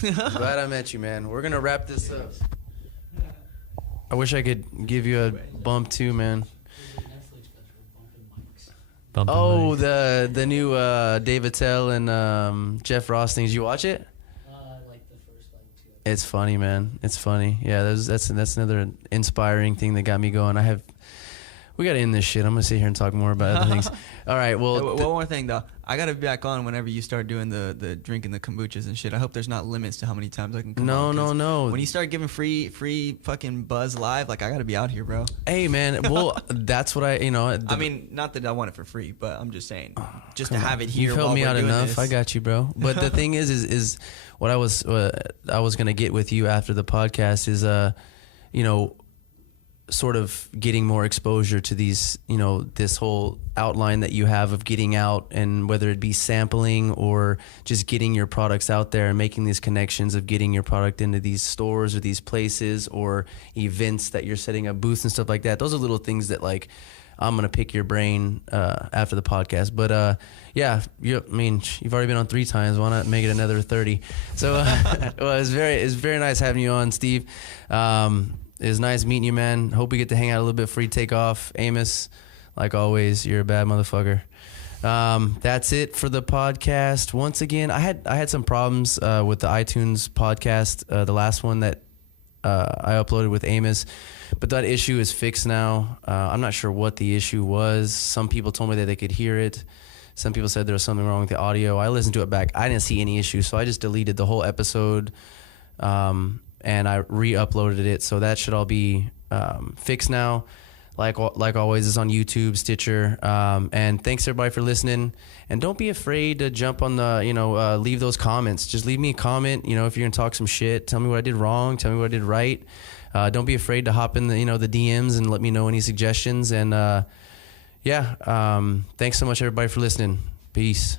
Glad I met you, man. We're gonna wrap this up. I wish I could give you a bump too, man. Oh, the new Dave Attell and Jeff Ross things. You watch it? Like the first 2 episodes. It's funny, man. It's funny. Yeah, that's another inspiring thing that got me going. We got to end this shit. I'm going to sit here and talk more about other things. All right, well. One more thing, though. I got to be back on whenever you start doing the drinking the kombuchas and shit. I hope there's not limits to how many times I can come on. No. When you start giving free fucking buzz live, like, I got to be out here, bro. Hey, man. Well, that's what I mean, not that I want it for free, but I'm just saying. Just to have it here. You've helped me out enough. This. I got you, bro. But the thing is what I was going to get with you after the podcast is, sort of getting more exposure to these, this whole outline that you have of getting out, and whether it be sampling or just getting your products out there and making these connections of getting your product into these stores or these places or events that you're setting up booths and stuff like that. Those are little things that, like, I'm going to pick your brain after the podcast. But you've already been on 3 times. Why not make it another 30? So well, it's very nice having you on, Steve. It was nice meeting you, man. Hope we get to hang out a little bit before you take off. Amos, like always, you're a bad motherfucker. That's it for the podcast. Once again, I had some problems with the iTunes podcast, the last one that I uploaded with Amos, but that issue is fixed now. I'm not sure what the issue was. Some people told me that they could hear it. Some people said there was something wrong with the audio. I listened to it back. I didn't see any issue, so I just deleted the whole episode. And I re-uploaded it, so that should all be fixed now. Like always, it's on YouTube, Stitcher, and thanks everybody for listening. And don't be afraid to jump on the, leave those comments. Just leave me a comment. If you're gonna talk some shit, tell me what I did wrong, tell me what I did right. Don't be afraid to hop in the DMs and let me know any suggestions. And thanks so much everybody for listening. Peace.